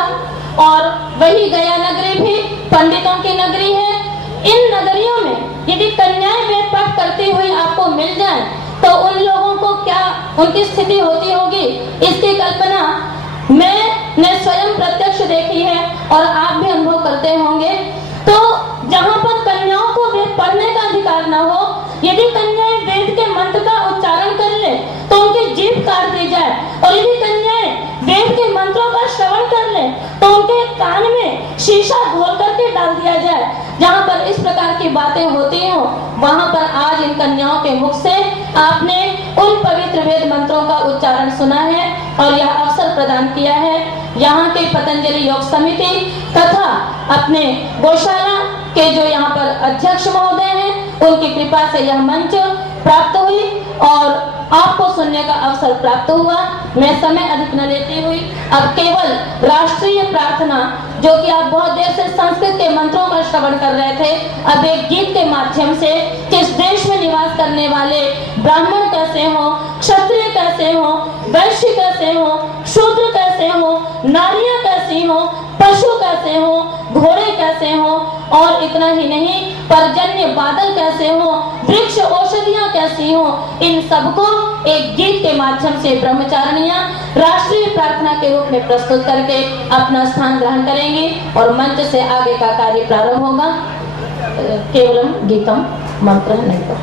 और वही गया नगरी भी पंडितों की नगरी है। इन नगरियों में यदि कन्याएं वेद पाठ करती हुई आपको मिल जाए तो उन लोगों को क्या उनकी स्थिति होती होगी, इसकी कल्पना मैंने स्वयं प्रत्यक्ष देखी है और आप भी अनुभव करते होंगे। तो जहाँ पर कन्याओं को वेद पढ़ने का अधिकार न हो, यदि कन्याएं वेद के मंत्र का उच्चारण कर ले तो उनकी जीभ काट दी जाए, और यदि कन्याएं वेद के मंत्रों का श्रवण कर ले तो उनके कान में शीशा घोल करके डाल दिया जाए। जहाँ पर इस प्रकार की बातें होती हो, वहाँ पर आज इन कन्याओं के मुख से आपने उन पवित्र वेद मंत्रों का उच्चारण सुना है और यह अवसर प्रदान किया है। यहाँ के पतंजलि योग समिति तथा अपने गौशाला के जो यहाँ पर अध्यक्ष महोदय हैं, उनकी कृपा से यह मंच प्राप्त हुई और आपको सुनने का अवसर प्राप्त हुआ। मैं समय अधिक न लेती हुई अब केवल राष्ट्रीय प्रार्थना, जो कि आप बहुत देर से संस्कृत के मंत्रों का श्रवण कर रहे थे, अब एक गीत के माध्यम से किस देश में निवास करने वाले ब्राह्मण कैसे हो, क्षत्रिय कैसे हो, वैश्य कैसे हो, शूद्र कैसे हो, नारियां कैसी हो, पशु कैसे हो, घोड़े कैसे हो, और इतना ही नहीं पर्जन्य बादल कैसे हो, वृक्ष औषधियां कैसी हो, इन सबको एक गीत के माध्यम से ब्रह्मचारिणियां राष्ट्रीय प्रार्थना के रूप में प्रस्तुत करके अपना स्थान ग्रहण करेंगी और मंच से आगे का कार्य प्रारंभ होगा। केवलम गीतम मंत्र नहीं तो।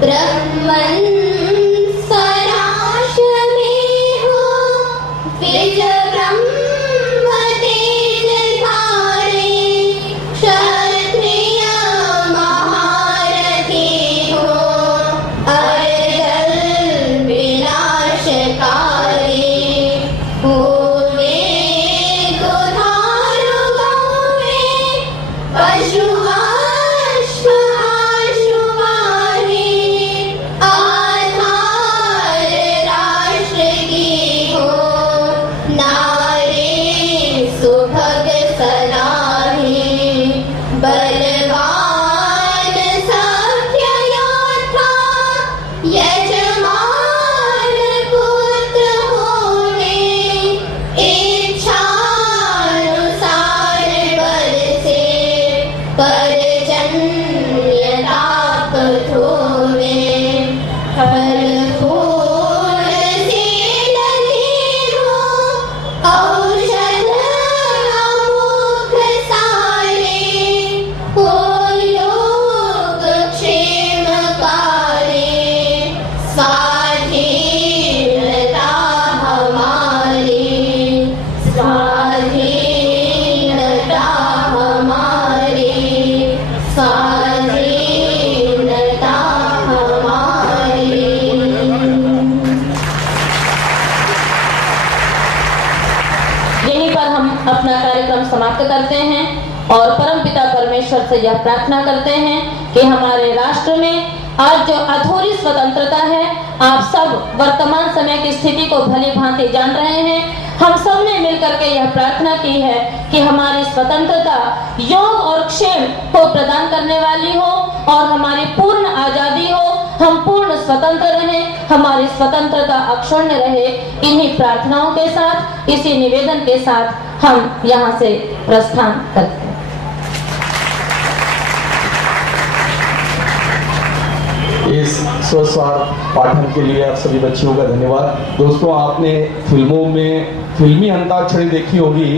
ब्रह्मन् सराश में हो विज ब्रह्म तेज धारे, क्षत्रिय महारथी हो अरगल विनाशकारी। पूर्वे दुधारू गौवे पशु अश्व आशु वारी, समाप्त करते हैं और परमपिता परमेश्वर से यह प्रार्थना करते हैं कि हमारे राष्ट्र में आज जो अधूरी स्वतंत्रता है, आप सब वर्तमान समय की स्थिति को भली भांति जान रहे हैं। हम सब ने मिलकर के यह प्रार्थना की है कि हमारी स्वतंत्रता योग और क्षेम को प्रदान करने वाली हो और हमारी पूर्ण आजादी हो, हम पूर्ण स्वतंत्र रहें, हमारी स्वतंत्रता अक्षुण्ण रहे। इन्हीं प्रार्थनाओं के साथ, इसी निवेदन के साथ हम यहाँ से प्रस्थान करते हैं। इस स्वस्वार्थ पाठन के लिए आप सभी बच्चियों का धन्यवाद। दोस्तों, आपने फिल्मों में फिल्मी अंताक्षरी देखी होगी,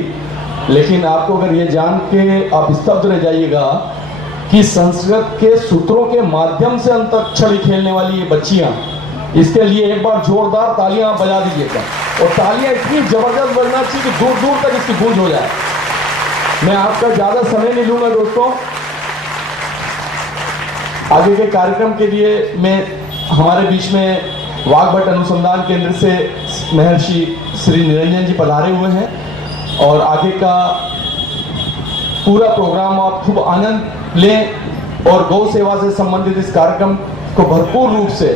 लेकिन आपको अगर ये जान के आप स्तब्ध रह जाइएगा कि संस्कृत के सूत्रों के माध्यम से अंताक्षरी खेलने वाली ये बच्चियां, इसके लिए एक बार जोरदार तालियां बजा दीजिएगा। और तालियां इतनी जबरदस्त बजना चाहिए कि दूर दूर तक इसकी गूंज हो जाए। मैं आपका ज्यादा समय नहीं लूंगा दोस्तों। आगे के कार्यक्रम के लिए मैं हमारे बीच में वाग्भट अनुसंधान केंद्र से महर्षि श्री निरंजन जी पधारे हुए हैं और आगे का पूरा प्रोग्राम आप खूब आनंद लें और गौ सेवा से संबंधित इस कार्यक्रम को भरपूर रूप से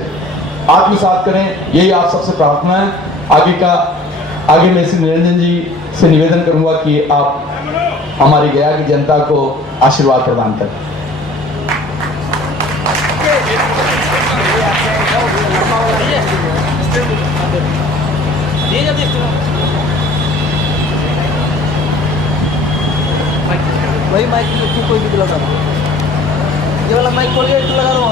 आत्मसात करें, यही आप सबसे प्रार्थना है। आगे मैं श्री निरंजन जी से निवेदन करूंगा कि आप हमारी गया की जनता को आशीर्वाद प्रदान करें। वही माइक तू कोई भी लगा, ये वाला माइक खोल के लगा रहा हूँ।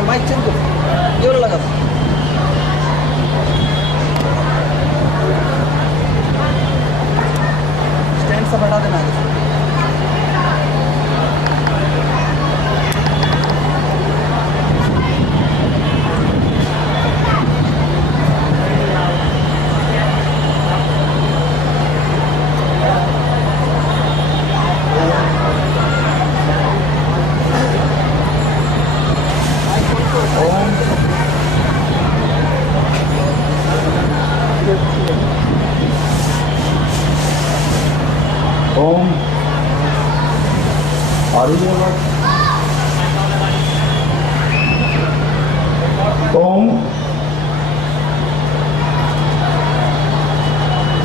माइक चेंज करो, ये वाला लगा। स्टैंड सब हटा देना आगे। ओम ओम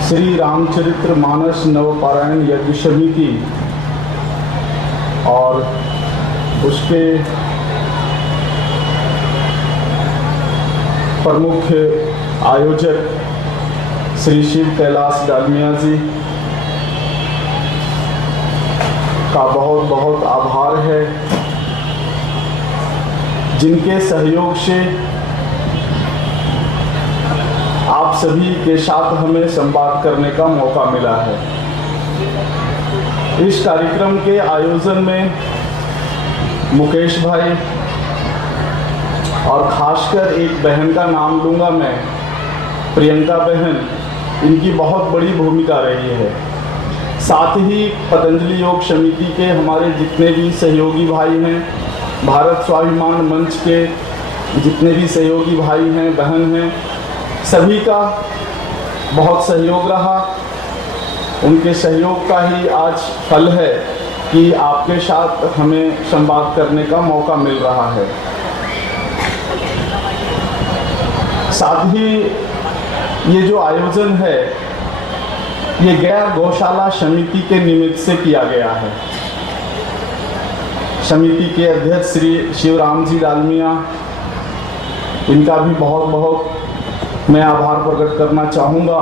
श्री रामचरित्र मानस नवपारायण यज्ञ समिति और उसके प्रमुख आयोजक श्री शिव कैलाश डालमिया जी का बहुत बहुत आभार है, जिनके सहयोग से आप सभी के साथ हमें संवाद करने का मौका मिला है। इस कार्यक्रम के आयोजन में मुकेश भाई और खासकर एक बहन का नाम लूँगा मैं, प्रियंका बहन, इनकी बहुत बड़ी भूमिका रही है। साथ ही पतंजलि योग समिति के हमारे जितने भी सहयोगी भाई हैं, भारत स्वाभिमान मंच के जितने भी सहयोगी भाई हैं, बहन हैं, सभी का बहुत सहयोग रहा। उनके सहयोग का ही आज फल है कि आपके साथ हमें संवाद करने का मौका मिल रहा है। साथ ही ये जो आयोजन है, ये गया गौशाला समिति के निमित्त से किया गया है। समिति के अध्यक्ष श्री शिवराम जी डालमिया, इनका भी बहुत बहुत मैं आभार प्रकट करना चाहूँगा।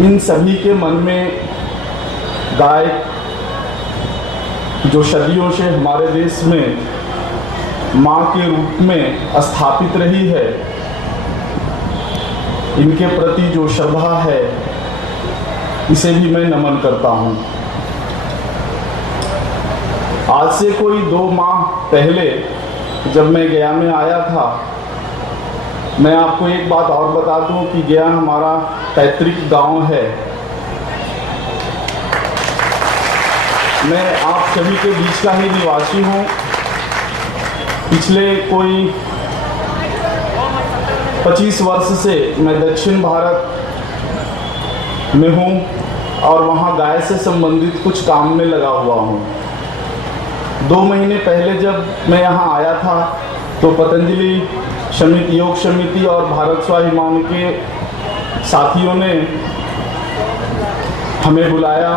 इन सभी के मन में गाय जो सदियों से हमारे देश में माँ के रूप में स्थापित रही है, इनके प्रति जो श्रद्धा है, इसे भी मैं नमन करता हूँ। आज से कोई 2 माह पहले जब मैं गया में आया था, मैं आपको एक बात और बता दूं कि गया हमारा पैतृक गांव है। मैं आप सभी के बीच का ही निवासी हूं। पिछले कोई 25 वर्ष से मैं दक्षिण भारत में हूं और वहां गाय से संबंधित कुछ काम में लगा हुआ हूं। 2 महीने पहले जब मैं यहां आया था तो पतंजलि समिति, योग समिति और भारत स्वाभिमान के साथियों ने हमें बुलाया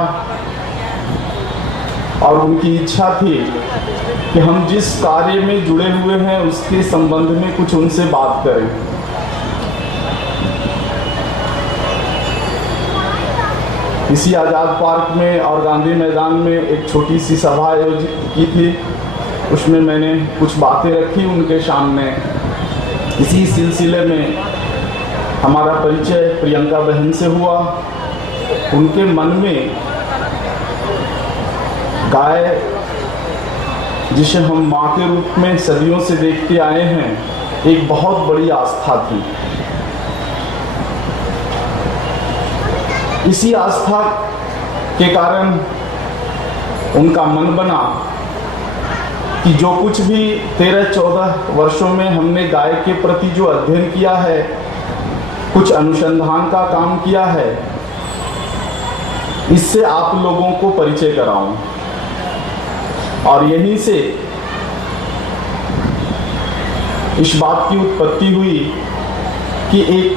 और उनकी इच्छा थी कि हम जिस कार्य में जुड़े हुए हैं उसके संबंध में कुछ उनसे बात करें। इसी आज़ाद पार्क में और गांधी मैदान में एक छोटी सी सभा आयोजित की थी। उसमें मैंने कुछ बातें रखी उनके सामने। इसी सिलसिले में हमारा परिचय प्रियंका बहन से हुआ। उनके मन में गाय, जिसे हम माँ के रूप में सदियों से देखते आए हैं, एक बहुत बड़ी आस्था थी। इसी आस्था के कारण उनका मन बना कि जो कुछ भी 13-14 वर्षों में हमने गाय के प्रति जो अध्ययन किया है, कुछ अनुसंधान का काम किया है, इससे आप लोगों को परिचय कराऊं। और यहीं से इस बात की उत्पत्ति हुई कि एक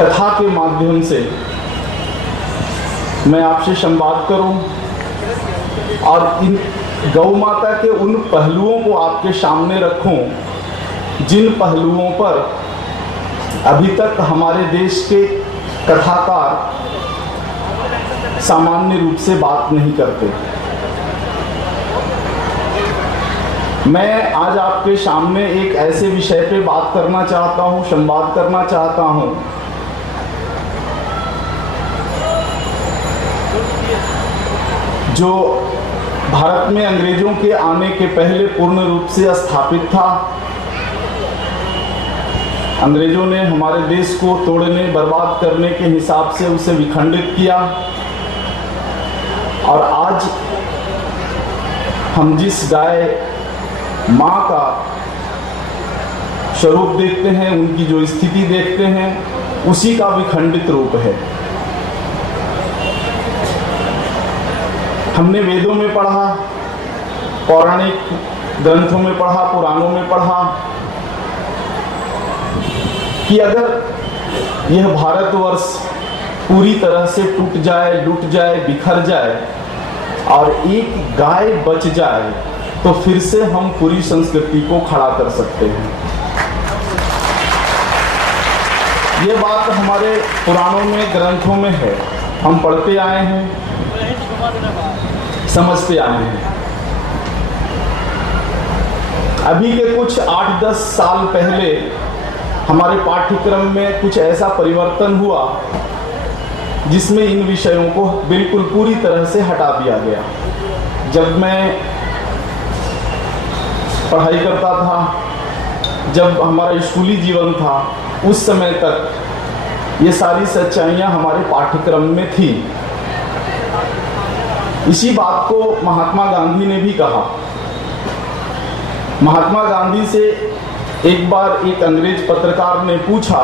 कथा के माध्यम से मैं आपसे संवाद करूं और इन गौ माता के उन पहलुओं को आपके सामने रखूं जिन पहलुओं पर अभी तक हमारे देश के कथाकार सामान्य रूप से बात नहीं करते। मैं आज आपके सामने एक ऐसे विषय पे बात करना चाहता हूं, संवाद करना चाहता हूं जो भारत में अंग्रेजों के आने के पहले पूर्ण रूप से स्थापित था। अंग्रेजों ने हमारे देश को तोड़ने, बर्बाद करने के हिसाब से उसे विखंडित किया और आज हम जिस गाय माँ का स्वरूप देखते हैं, उनकी जो स्थिति देखते हैं, उसी का विखंडित रूप है। हमने वेदों में पढ़ा, पौराणिक ग्रंथों में पढ़ा, पुराणों में पढ़ा कि अगर यह भारतवर्ष पूरी तरह से टूट जाए, लुट जाए, बिखर जाए और एक गाय बच जाए तो फिर से हम पूरी संस्कृति को खड़ा कर सकते हैं। ये बात हमारे पुराणों में, ग्रंथों में है। हम पढ़ते आए हैं, समझते आए हैं। अभी के कुछ 8-10 साल पहले हमारे पाठ्यक्रम में कुछ ऐसा परिवर्तन हुआ जिसमें इन विषयों को बिल्कुल पूरी तरह से हटा दिया गया। जब मैं पढ़ाई करता था, जब हमारा स्कूली जीवन था, उस समय तक ये सारी सच्चाइयां हमारे पाठ्यक्रम में थी। इसी बात को महात्मा गांधी ने भी कहा। महात्मा गांधी से एक बार एक अंग्रेज पत्रकार ने पूछा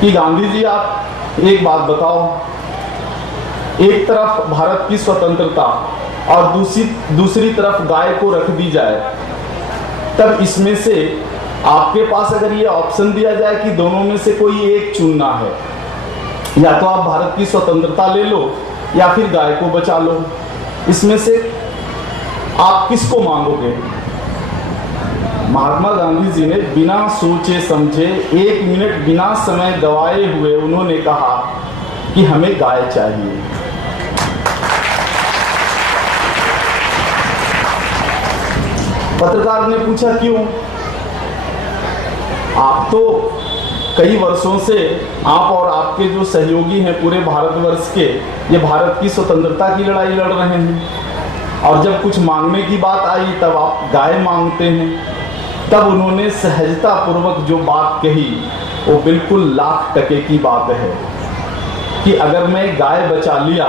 कि गांधी जी, आप एक बात बताओ, एक तरफ भारत की स्वतंत्रता और दूसरी तरफ गाय को रख दी जाए, तब इसमें से आपके पास अगर ये ऑप्शन दिया जाए कि दोनों में से कोई एक चुनना है, या तो आप भारत की स्वतंत्रता ले लो या फिर गाय को बचा लो, इसमें से आप किसको मांगोगे? महात्मा गांधी जी ने बिना सोचे समझे, 1 मिनट बिना समय गवाए हुए उन्होंने कहा कि हमें गाय चाहिए। पत्रकार ने पूछा क्यों? आप तो कई वर्षों से, आप और आपके जो सहयोगी हैं पूरे भारतवर्ष के, ये भारत की स्वतंत्रता की लड़ाई लड़ रहे हैं, और जब कुछ मांगने की बात आई तब आप गाय मांगते हैं। तब उन्होंने सहजता पूर्वक जो बात कही वो बिल्कुल 1,00,000% की बात है कि अगर मैं गाय बचा लिया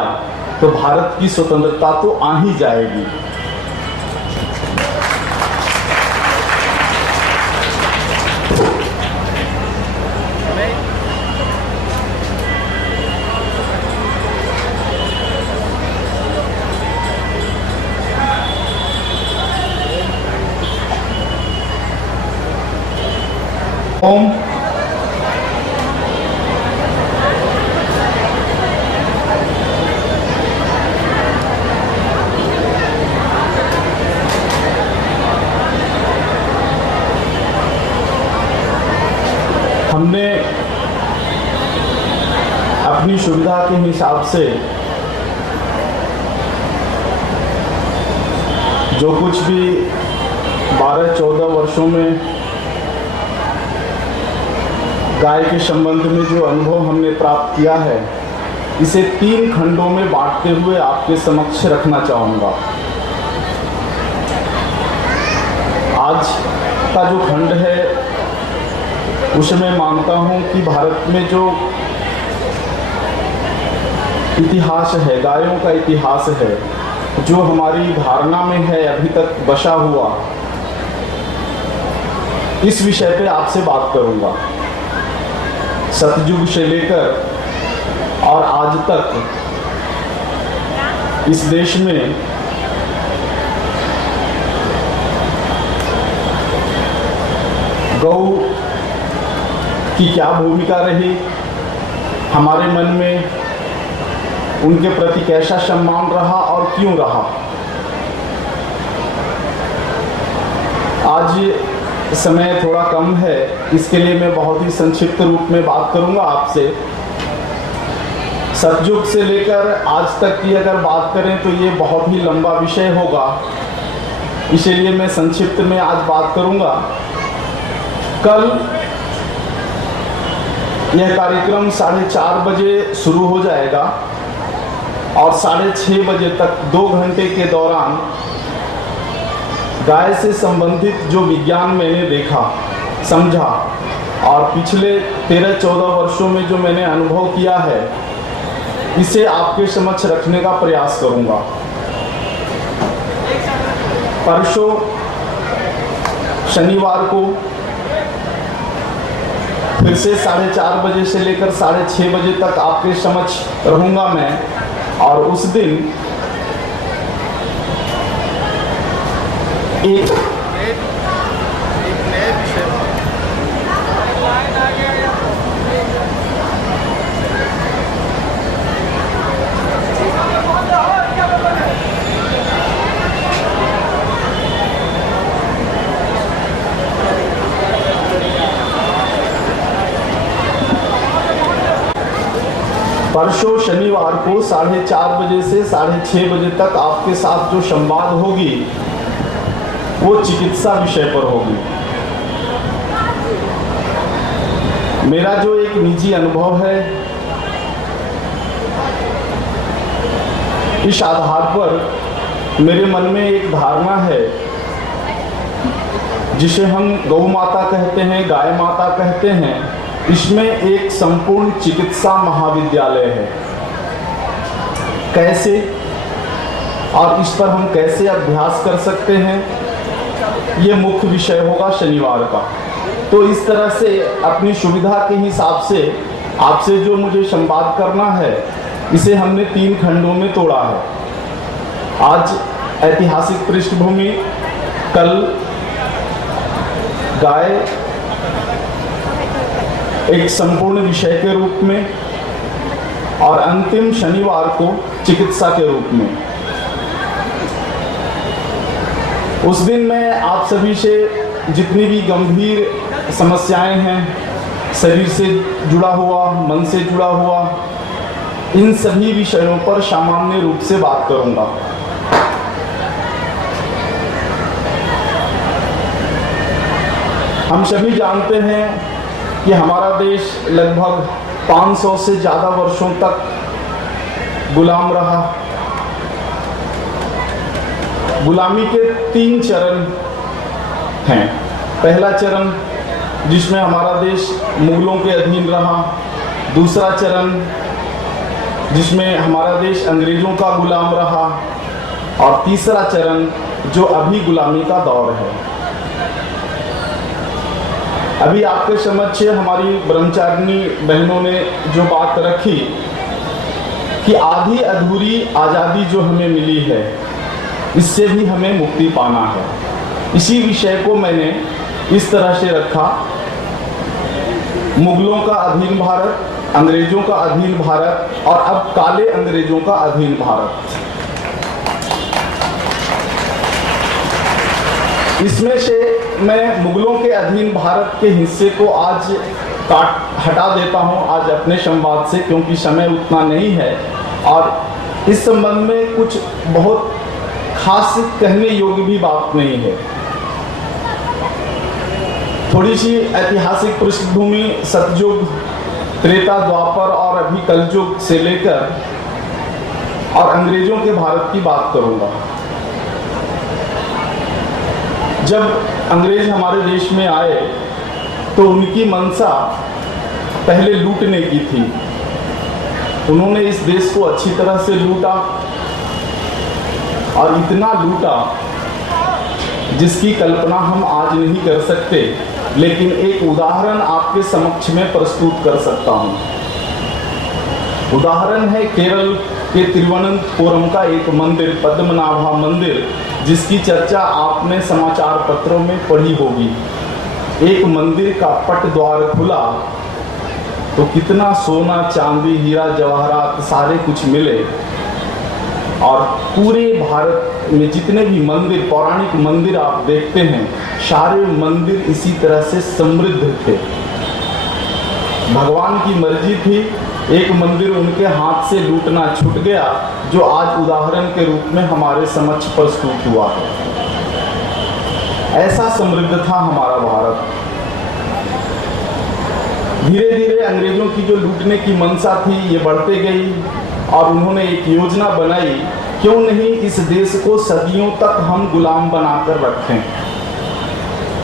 तो भारत की स्वतंत्रता तो आ ही जाएगी। ओम। हमने अपनी सुविधा के हिसाब से जो कुछ भी 12-14 वर्षों में गाय के संबंध में जो अनुभव हमने प्राप्त किया है, इसे 3 खंडों में बांटते हुए आपके समक्ष रखना चाहूँगा। आज का जो खंड है उसमें मानता हूँ कि भारत में जो इतिहास है, गायों का इतिहास है, जो हमारी धारणा में है अभी तक बसा हुआ, इस विषय पे आपसे बात करूँगा। सतयुग से लेकर और आज तक इस देश में गौ की क्या भूमिका रही, हमारे मन में उनके प्रति कैसा सम्मान रहा और क्यों रहा। आज समय थोड़ा कम है, इसके लिए मैं बहुत ही संक्षिप्त रूप में बात करूंगा आपसे। सतयुग से लेकर आज तक की अगर बात करें तो ये बहुत ही लंबा विषय होगा, इसलिए मैं संक्षिप्त में आज बात करूंगा। कल यह कार्यक्रम 4:30 बजे शुरू हो जाएगा और 6:30 बजे तक 2 घंटे के दौरान गाय से संबंधित जो विज्ञान मैंने देखा, समझा और पिछले 13-14 वर्षों में जो मैंने अनुभव किया है, इसे आपके समक्ष रखने का प्रयास करूंगा। परसों शनिवार को फिर से 4:30 बजे से लेकर 6:30 बजे तक आपके समक्ष रहूंगा मैं, और उस दिन एक नए विषय परसों शनिवार को 4:30 बजे से 6:30 बजे तक आपके साथ जो संवाद होगी वो चिकित्सा विषय पर होगी। मेरा जो एक निजी अनुभव है, इस आधार पर मेरे मन में एक धारणा है जिसे हम गौ माता कहते हैं, गाय माता कहते हैं। इसमें एक संपूर्ण चिकित्सा महाविद्यालय है। कैसे और इस पर हम कैसे अभ्यास कर सकते हैं, ये मुख्य विषय होगा शनिवार का। तो इस तरह से अपनी सुविधा के हिसाब से आपसे जो मुझे संवाद करना है, इसे हमने 3 खंडों में तोड़ा है। आज ऐतिहासिक पृष्ठभूमि, कल गाय एक संपूर्ण विषय के रूप में, और अंतिम शनिवार को चिकित्सा के रूप में। उस दिन मैं आप सभी से जितनी भी गंभीर समस्याएं हैं, शरीर से जुड़ा हुआ, मन से जुड़ा हुआ, इन सभी विषयों पर सामान्य रूप से बात करूंगा। हम सभी जानते हैं कि हमारा देश लगभग 500 से ज़्यादा वर्षों तक गुलाम रहा। गुलामी के 3 चरण हैं। पहला चरण जिसमें हमारा देश मुगलों के अधीन रहा, दूसरा चरण जिसमें हमारा देश अंग्रेजों का गुलाम रहा, और तीसरा चरण जो अभी गुलामी का दौर है। अभी आपके समक्ष हमारी ब्रह्मचारिणी बहनों ने जो बात रखी कि आधी अधूरी आज़ादी जो हमें मिली है, इससे भी हमें मुक्ति पाना है। इसी विषय को मैंने इस तरह से रखा, मुगलों का अधीन भारत, अंग्रेजों का अधीन भारत और अब काले अंग्रेजों का अधीन भारत। इसमें से मैं मुगलों के अधीन भारत के हिस्से को आज हटा देता हूं आज अपने संवाद से, क्योंकि समय उतना नहीं है और इस संबंध में कुछ बहुत खास कहने योग्य भी बात नहीं है। थोड़ी सी ऐतिहासिक पृष्ठभूमि सतयुग, त्रेता, द्वापर और अभी कलयुग से लेकर और अंग्रेजों के भारत की बात करूंगा। जब अंग्रेज हमारे देश में आए तो उनकी मंशा पहले लूटने की थी। उन्होंने इस देश को अच्छी तरह से लूटा और इतना लूटा जिसकी कल्पना हम आज नहीं कर सकते, लेकिन एक उदाहरण आपके समक्ष में प्रस्तुत कर सकता हूं। उदाहरण है केरल के तिरुवनंतपुरम का एक मंदिर, पद्मनाभा मंदिर, जिसकी चर्चा आपने समाचार पत्रों में पढ़ी होगी। एक मंदिर का पट द्वार खुला तो कितना सोना, चांदी, हीरा, जवाहरात सारे कुछ मिले और पूरे भारत में जितने भी मंदिर, पौराणिक मंदिर आप देखते हैं, सारे मंदिर इसी तरह से समृद्ध थे। भगवान की मर्जी थी, एक मंदिर उनके हाथ से लूटना छूट गया, जो आज उदाहरण के रूप में हमारे समक्ष प्रस्तुत हुआ है। ऐसा समृद्ध था हमारा भारत। धीरे धीरे अंग्रेजों की जो लूटने की मंशा थी ये बढ़ते गई और उन्होंने एक योजना बनाई, क्यों नहीं इस देश को सदियों तक हम गुलाम बनाकर रखें,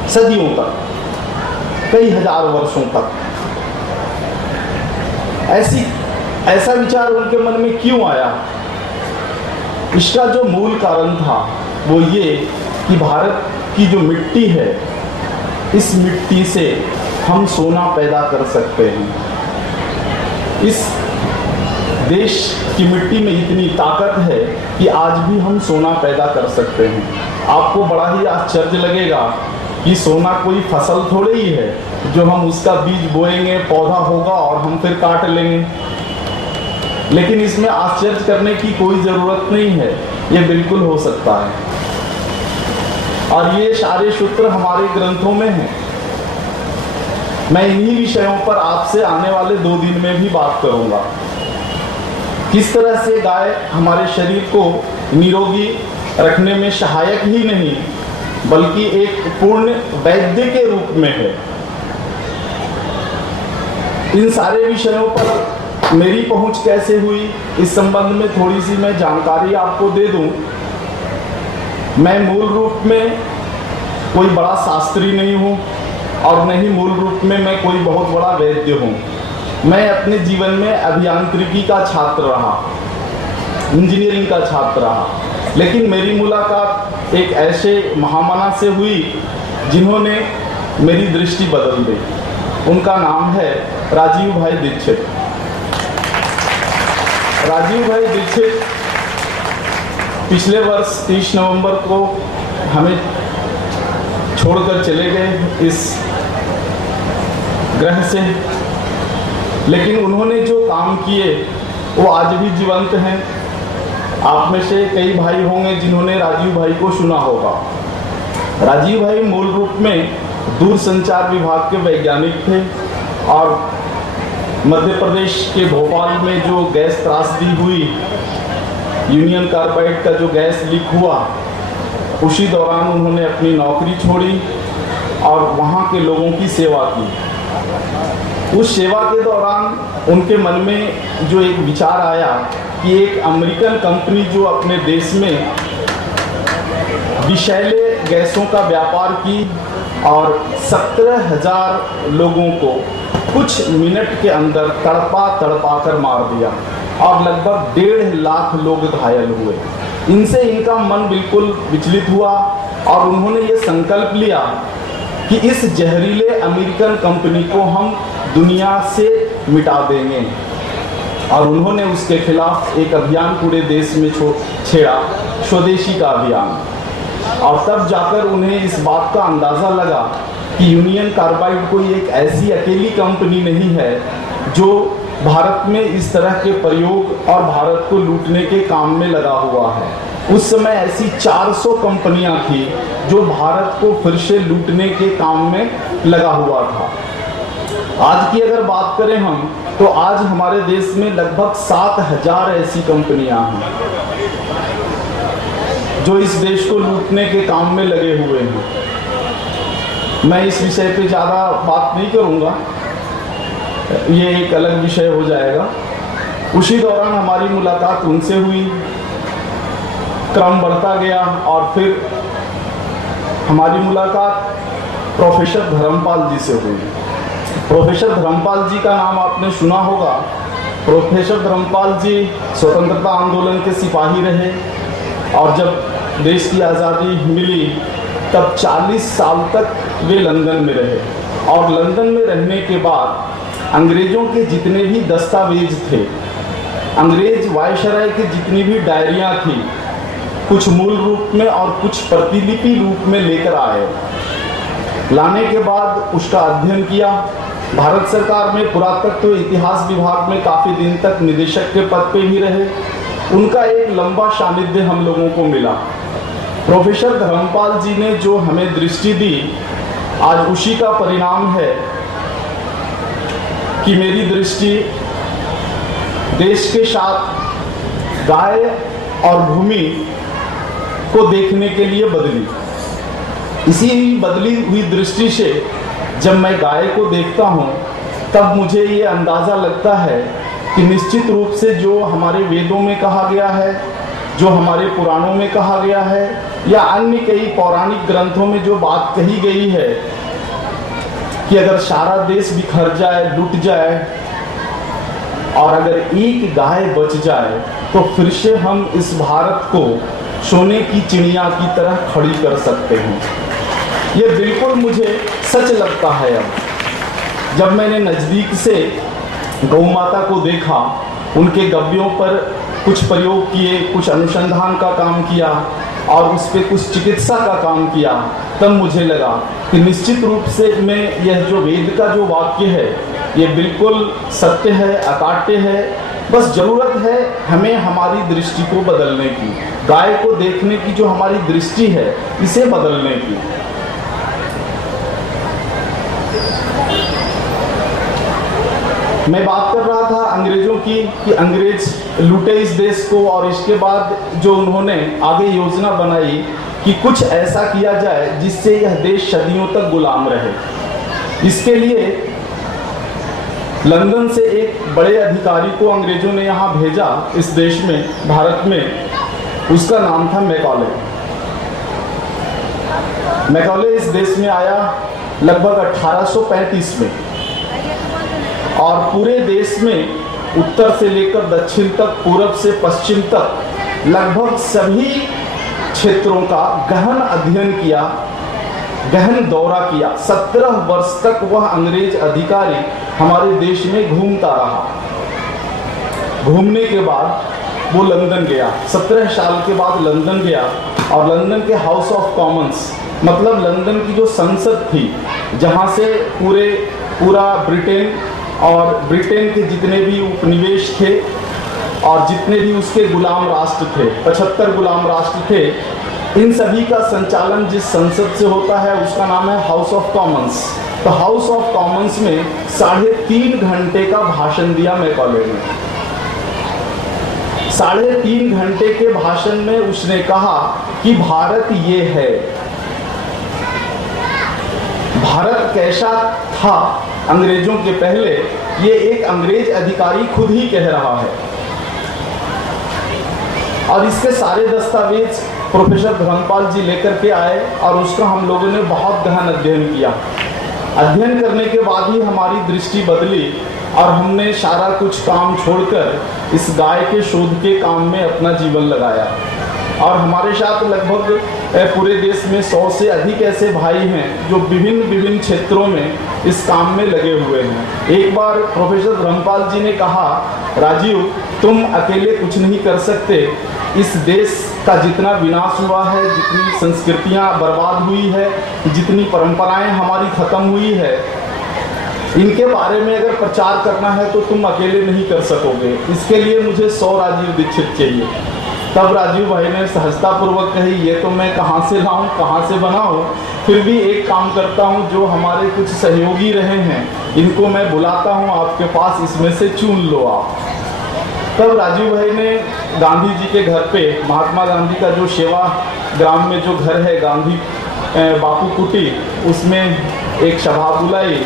सदियों तक, कई हजार वर्षों तक। ऐसा विचार उनके मन में क्यों आया? इसका जो मूल कारण था वो ये कि भारत की जो मिट्टी है, इस मिट्टी से हम सोना पैदा कर सकते हैं। इस देश की मिट्टी में इतनी ताकत है कि आज भी हम सोना पैदा कर सकते हैं। आपको बड़ा ही आश्चर्य लगेगा कि सोना कोई फसल थोड़े ही है जो हम उसका बीज बोएंगे, पौधा होगा और हम फिर काट लेंगे। लेकिन इसमें आश्चर्य करने की कोई जरूरत नहीं है, ये बिल्कुल हो सकता है और ये सारे सूत्र हमारे ग्रंथों में हैं। मैं इन्हीं विषयों पर आपसे आने वाले 2 दिन में भी बात करूंगा। किस तरह से गाय हमारे शरीर को निरोगी रखने में सहायक ही नहीं बल्कि एक पूर्ण वैद्य के रूप में है। इन सारे विषयों पर मेरी पहुंच कैसे हुई, इस संबंध में थोड़ी सी मैं जानकारी आपको दे दूं। मैं मूल रूप में कोई बड़ा शास्त्री नहीं हूं और न ही मूल रूप में मैं कोई बहुत बड़ा वैद्य हूं। मैं अपने जीवन में अभियांत्रिकी का छात्र रहा, इंजीनियरिंग का छात्र रहा, लेकिन मेरी मुलाकात एक ऐसे महामना से हुई जिन्होंने मेरी दृष्टि बदल दी। उनका नाम है राजीव भाई दीक्षित। राजीव भाई दीक्षित पिछले वर्ष 30 नवंबर को हमें छोड़कर चले गए इस ग्रह से, लेकिन उन्होंने जो काम किए वो आज भी जीवंत हैं। आप में से कई भाई होंगे जिन्होंने राजीव भाई को सुना होगा। राजीव भाई मूल रूप में दूरसंचार विभाग के वैज्ञानिक थे और मध्य प्रदेश के भोपाल में जो गैस त्रासदी हुई, यूनियन कार्बाइड का जो गैस लीक हुआ, उसी दौरान उन्होंने अपनी नौकरी छोड़ी और वहाँ के लोगों की सेवा की। उस सेवा के दौरान उनके मन में जो एक विचार आया कि एक अमेरिकन कंपनी जो अपने देश में विषैले गैसों का व्यापार की और 17,000 लोगों को कुछ मिनट के अंदर तड़पा कर मार दिया और लगभग 1.5 लाख लोग घायल हुए। इनसे इनका मन बिल्कुल विचलित हुआ और उन्होंने ये संकल्प लिया कि इस जहरीले अमेरिकन कंपनी को हम दुनिया से मिटा देंगे और उन्होंने उसके खिलाफ एक अभियान पूरे देश में छेड़ा, स्वदेशी का अभियान। और तब जाकर उन्हें इस बात का अंदाज़ा लगा कि यूनियन कार्बाइड कोई एक ऐसी अकेली कंपनी नहीं है जो भारत में इस तरह के प्रयोग और भारत को लूटने के काम में लगा हुआ है। उस समय ऐसी 400 कंपनियां थी जो भारत को फिर से लूटने के काम में लगा हुआ था। आज की अगर बात करें हम, तो आज हमारे देश में लगभग 7,000 ऐसी कंपनियां हैं जो इस देश को लूटने के काम में लगे हुए हैं। मैं इस विषय पे ज़्यादा बात नहीं करूंगा, ये एक अलग विषय हो जाएगा। उसी दौरान हमारी मुलाकात उनसे हुई, क्रम बढ़ता गया और फिर हमारी मुलाकात प्रोफेसर धर्मपाल जी से हुई। प्रोफेसर धर्मपाल जी का नाम आपने सुना होगा। प्रोफेसर धर्मपाल जी स्वतंत्रता आंदोलन के सिपाही रहे और जब देश की आज़ादी मिली तब 40 साल तक वे लंदन में रहे और लंदन में रहने के बाद अंग्रेज़ों के जितने भी दस्तावेज थे, अंग्रेज वायसराय की जितनी भी डायरियाँ थी, कुछ मूल रूप में और कुछ प्रतिलिपि रूप में लेकर आए। लाने के बाद उसका अध्ययन किया। भारत सरकार में पुरातत्व इतिहास विभाग में काफ़ी दिन तक निदेशक के पद पे भी रहे। उनका एक लंबा सानिध्य हम लोगों को मिला। प्रोफेसर धर्मपाल जी ने जो हमें दृष्टि दी, आज उसी का परिणाम है कि मेरी दृष्टि देश के साथ गाय और भूमि को देखने के लिए बदली। इसी बदली हुई दृष्टि से जब मैं गाय को देखता हूँ तब मुझे ये अंदाज़ा लगता है कि निश्चित रूप से जो हमारे वेदों में कहा गया है, जो हमारे पुराणों में कहा गया है या अन्य कई पौराणिक ग्रंथों में जो बात कही गई है कि अगर सारा देश बिखर जाए, लुट जाए और अगर एक गाय बच जाए तो फिर से हम इस भारत को सोने की चिड़िया की तरह खड़ी कर सकते हैं। ये बिल्कुल मुझे सच लगता है। अब जब मैंने नज़दीक से गौ माता को देखा, उनके गव्यों पर कुछ प्रयोग किए, कुछ अनुसंधान का काम किया और उस पर कुछ चिकित्सा का काम किया, तब मुझे लगा कि निश्चित रूप से मैं यह जो वेद का जो वाक्य है ये बिल्कुल सत्य है, अकाट्य है। बस ज़रूरत है हमें हमारी दृष्टि को बदलने की, गाय को देखने की जो हमारी दृष्टि है इसे बदलने की। मैं बात कर रहा था अंग्रेजों की कि अंग्रेज लूटे इस देश को और इसके बाद जो उन्होंने आगे योजना बनाई कि कुछ ऐसा किया जाए जिससे यह देश सदियों तक गुलाम रहे। इसके लिए लंदन से एक बड़े अधिकारी को अंग्रेजों ने यहाँ भेजा इस देश में, भारत में। उसका नाम था मैकॉले। मैकॉले इस देश में आया लगभग 1835 में और पूरे देश में उत्तर से लेकर दक्षिण तक, पूरब से पश्चिम तक लगभग सभी क्षेत्रों का गहन अध्ययन किया, गहन दौरा किया। 17 वर्ष तक वह अंग्रेज अधिकारी हमारे देश में घूमता रहा। घूमने के बाद वो लंदन गया, 17 साल के बाद लंदन गया और लंदन के हाउस ऑफ कॉमन्स, मतलब लंदन की जो संसद थी जहाँ से पूरा ब्रिटेन और ब्रिटेन के जितने भी उपनिवेश थे और जितने भी उसके गुलाम राष्ट्र थे, 75 गुलाम राष्ट्र थे, इन सभी का संचालन जिस संसद से होता है उसका नाम है हाउस ऑफ कॉमन्स। तो हाउस ऑफ कॉमन्स में 3.5 घंटे का भाषण दिया मैकॉले ने। 3.5 घंटे के भाषण में उसने कहा कि भारत ये है। भारत कैसा था अंग्रेजों के पहले, ये एक अंग्रेज अधिकारी खुद ही कह रहा है और इसके सारे दस्तावेज प्रोफेसर धर्मपाल जी लेकर के आए और उसका हम लोगों ने बहुत गहन अध्ययन किया। अध्ययन करने के बाद ही हमारी दृष्टि बदली और हमने सारा कुछ काम छोड़कर इस गाय के शोध के काम में अपना जीवन लगाया। और हमारे साथ लगभग पूरे देश में 100 से अधिक ऐसे भाई हैं जो विभिन्न क्षेत्रों में इस काम में लगे हुए हैं। एक बार प्रोफेसर धर्मपाल जी ने कहा, राजीव तुम अकेले कुछ नहीं कर सकते, इस देश का जितना विनाश हुआ है, जितनी संस्कृतियां बर्बाद हुई है, जितनी परंपराएं हमारी खत्म हुई है, इनके बारे में अगर प्रचार करना है तो तुम अकेले नहीं कर सकोगे, इसके लिए मुझे 100 राजीव दीक्षित चाहिए। तब राजीव भाई ने सहजतापूर्वक कही, ये तो मैं कहाँ से लाऊं, कहाँ से बनाऊं, फिर भी एक काम करता हूं, जो हमारे कुछ सहयोगी रहे हैं इनको मैं बुलाता हूं आपके पास, इसमें से चुन लो आप। तब राजीव भाई ने गांधी जी के घर पे, महात्मा गांधी का जो सेवा ग्राम में जो घर है गांधी बापू कुटी, उसमें एक सभा बुलाई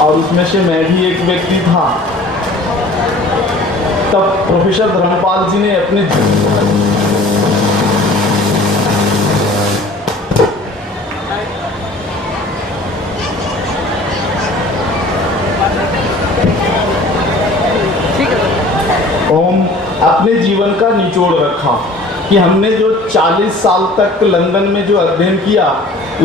और उसमें से मैं भी एक व्यक्ति था। तब प्रोफेसर धर्मपाल जी ने अपने अपने जीवन का निचोड़ रखा कि हमने जो 40 साल तक लंदन में जो अध्ययन किया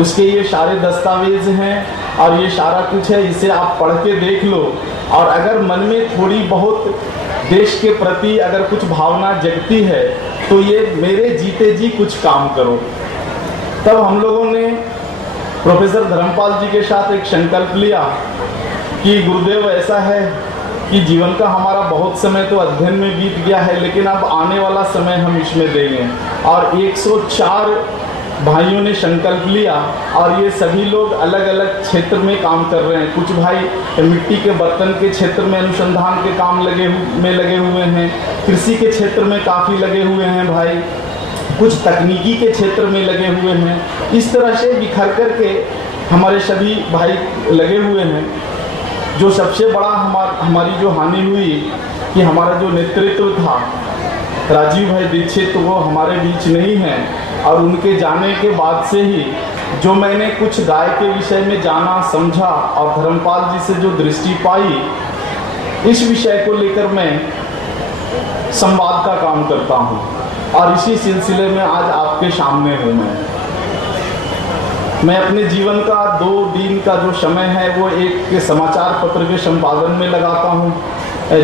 उसके ये सारे दस्तावेज हैं और ये सारा कुछ है, इसे आप पढ़ के देख लो और अगर मन में थोड़ी बहुत देश के प्रति अगर कुछ भावना जगती है तो ये मेरे जीते जी कुछ काम करो। तब हम लोगों ने प्रोफेसर धर्मपाल जी के साथ एक संकल्प लिया कि गुरुदेव ऐसा है कि जीवन का हमारा बहुत समय तो अध्ययन में बीत गया है, लेकिन अब आने वाला समय हम इसमें देंगे। और 104 भाइयों ने संकल्प लिया और ये सभी लोग अलग अलग क्षेत्र में काम कर रहे हैं। कुछ भाई मिट्टी के बर्तन के क्षेत्र में अनुसंधान के काम लगे हुए हैं, कृषि के क्षेत्र में काफ़ी लगे हुए हैं भाई, कुछ तकनीकी के क्षेत्र में लगे हुए हैं। इस तरह से बिखर करके हमारे सभी भाई लगे हुए हैं। जो सबसे बड़ा हमारी जो हानि हुई कि हमारा जो नेतृत्व था राजीव भाई दीक्षित, वो हमारे बीच नहीं हैं और उनके जाने के बाद से ही जो मैंने कुछ गाय के विषय में जाना समझा और धर्मपाल जी से जो दृष्टि पाई, इस विषय को लेकर मैं संवाद का काम करता हूँ और इसी सिलसिले में आज आपके सामने हूँ। मैं अपने जीवन का 2 दिन का जो समय है वो एक समाचार पत्र के संपादन में लगाता हूँ,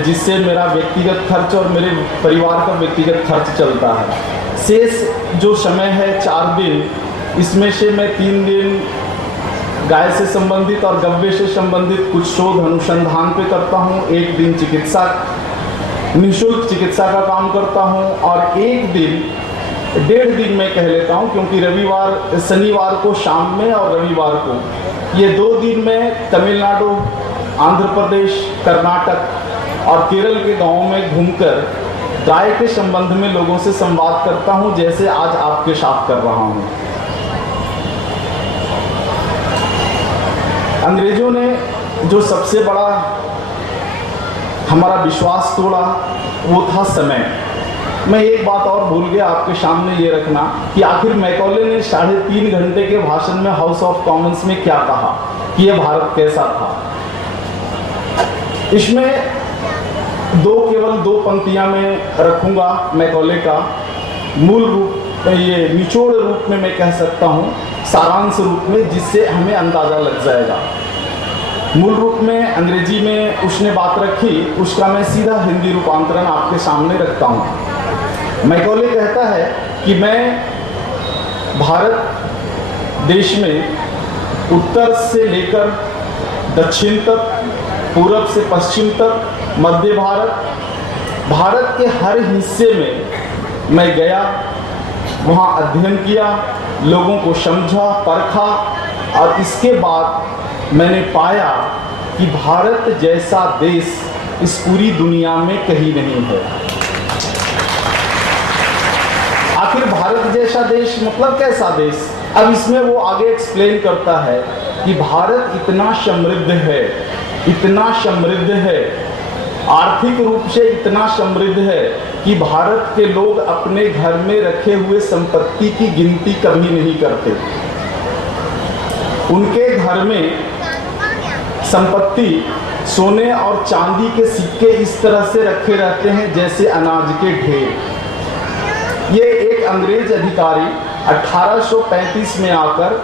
जिससे मेरा व्यक्तिगत खर्च और मेरे परिवार का व्यक्तिगत खर्च चलता है। शेष जो समय है 4 दिन, इसमें से मैं 3 दिन गाय से संबंधित और गव्य से संबंधित कुछ शोध अनुसंधान पे करता हूँ, 1 दिन निःशुल्क चिकित्सा का काम करता हूँ और 1 दिन 1.5 दिन में कह लेता हूँ, क्योंकि शनिवार को शाम में और रविवार को, ये 2 दिन में तमिलनाडु, आंध्र प्रदेश, कर्नाटक और केरल के गांवों में घूमकर गाय के संबंध में लोगों से संवाद करता हूँ, जैसे आज आपके साथ कर रहा हूँ। अंग्रेजों ने जो सबसे बड़ा हमारा विश्वास तोड़ा वो था समय। मैं एक बात और भूल गया आपके सामने ये रखना कि आखिर मैकॉले ने 3.5 घंटे के भाषण में हाउस ऑफ कॉमन्स में क्या कहा कि यह भारत कैसा था। इसमें केवल 2 पंक्तियां मैं रखूंगा मैकॉले का मूल रूप, ये निचोड़ रूप में मैं कह सकता हूं, सारांश रूप में, जिससे हमें अंदाजा लग जाएगा। मूल रूप में अंग्रेजी में उसने बात रखी, उसका मैं सीधा हिंदी रूपांतरण आपके सामने रखता हूं। मैकॉले कहता है कि मैं भारत देश में उत्तर से लेकर दक्षिण तक, पूरब से पश्चिम तक, मध्य भारत के हर हिस्से में मैं गया, वहाँ अध्ययन किया, लोगों को समझा, परखा और इसके बाद मैंने पाया कि भारत जैसा देश इस पूरी दुनिया में कहीं नहीं है। आखिर भारत जैसा देश मतलब कैसा देश? अब इसमें वो आगे एक्सप्लेन करता है कि भारत इतना समृद्ध है आर्थिक रूप से इतना समृद्ध है कि भारत के लोग अपने घर में रखे हुए संपत्ति की गिनती कभी नहीं करते। उनके घर में संपत्ति सोने और चांदी के सिक्के इस तरह से रखे रहते हैं जैसे अनाज के ढेर। ये एक अंग्रेज अधिकारी 1835 में आकर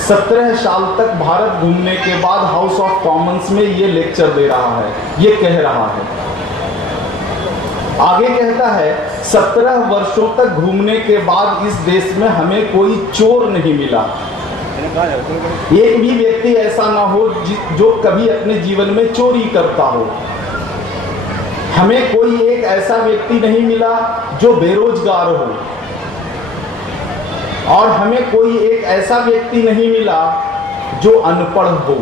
17 साल तक भारत घूमने के बाद हाउस ऑफ कॉमन्स में ये लेक्चर दे रहा है, ये कह रहा है। आगे कहता है 17 वर्षों तक घूमने के बाद इस देश में हमें कोई चोर नहीं मिला। एक भी व्यक्ति ऐसा ना हो जो कभी अपने जीवन में चोरी करता हो। हमें कोई एक ऐसा व्यक्ति नहीं मिला जो बेरोजगार हो, और हमें कोई एक ऐसा व्यक्ति नहीं मिला जो अनपढ़ हो।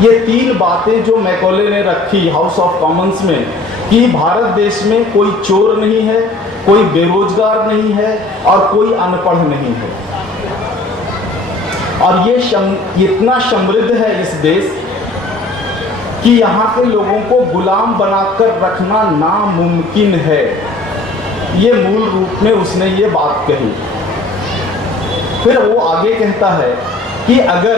ये 3 बातें जो मैकॉले ने रखी हाउस ऑफ कॉमन्स में कि भारत देश में कोई चोर नहीं है, कोई बेरोजगार नहीं है और कोई अनपढ़ नहीं है। और ये इतना समृद्ध है इस देश कि यहाँ के लोगों को गुलाम बनाकर रखना नामुमकिन है। ये मूल रूप में उसने ये बात कही। फिर वो आगे कहता है कि अगर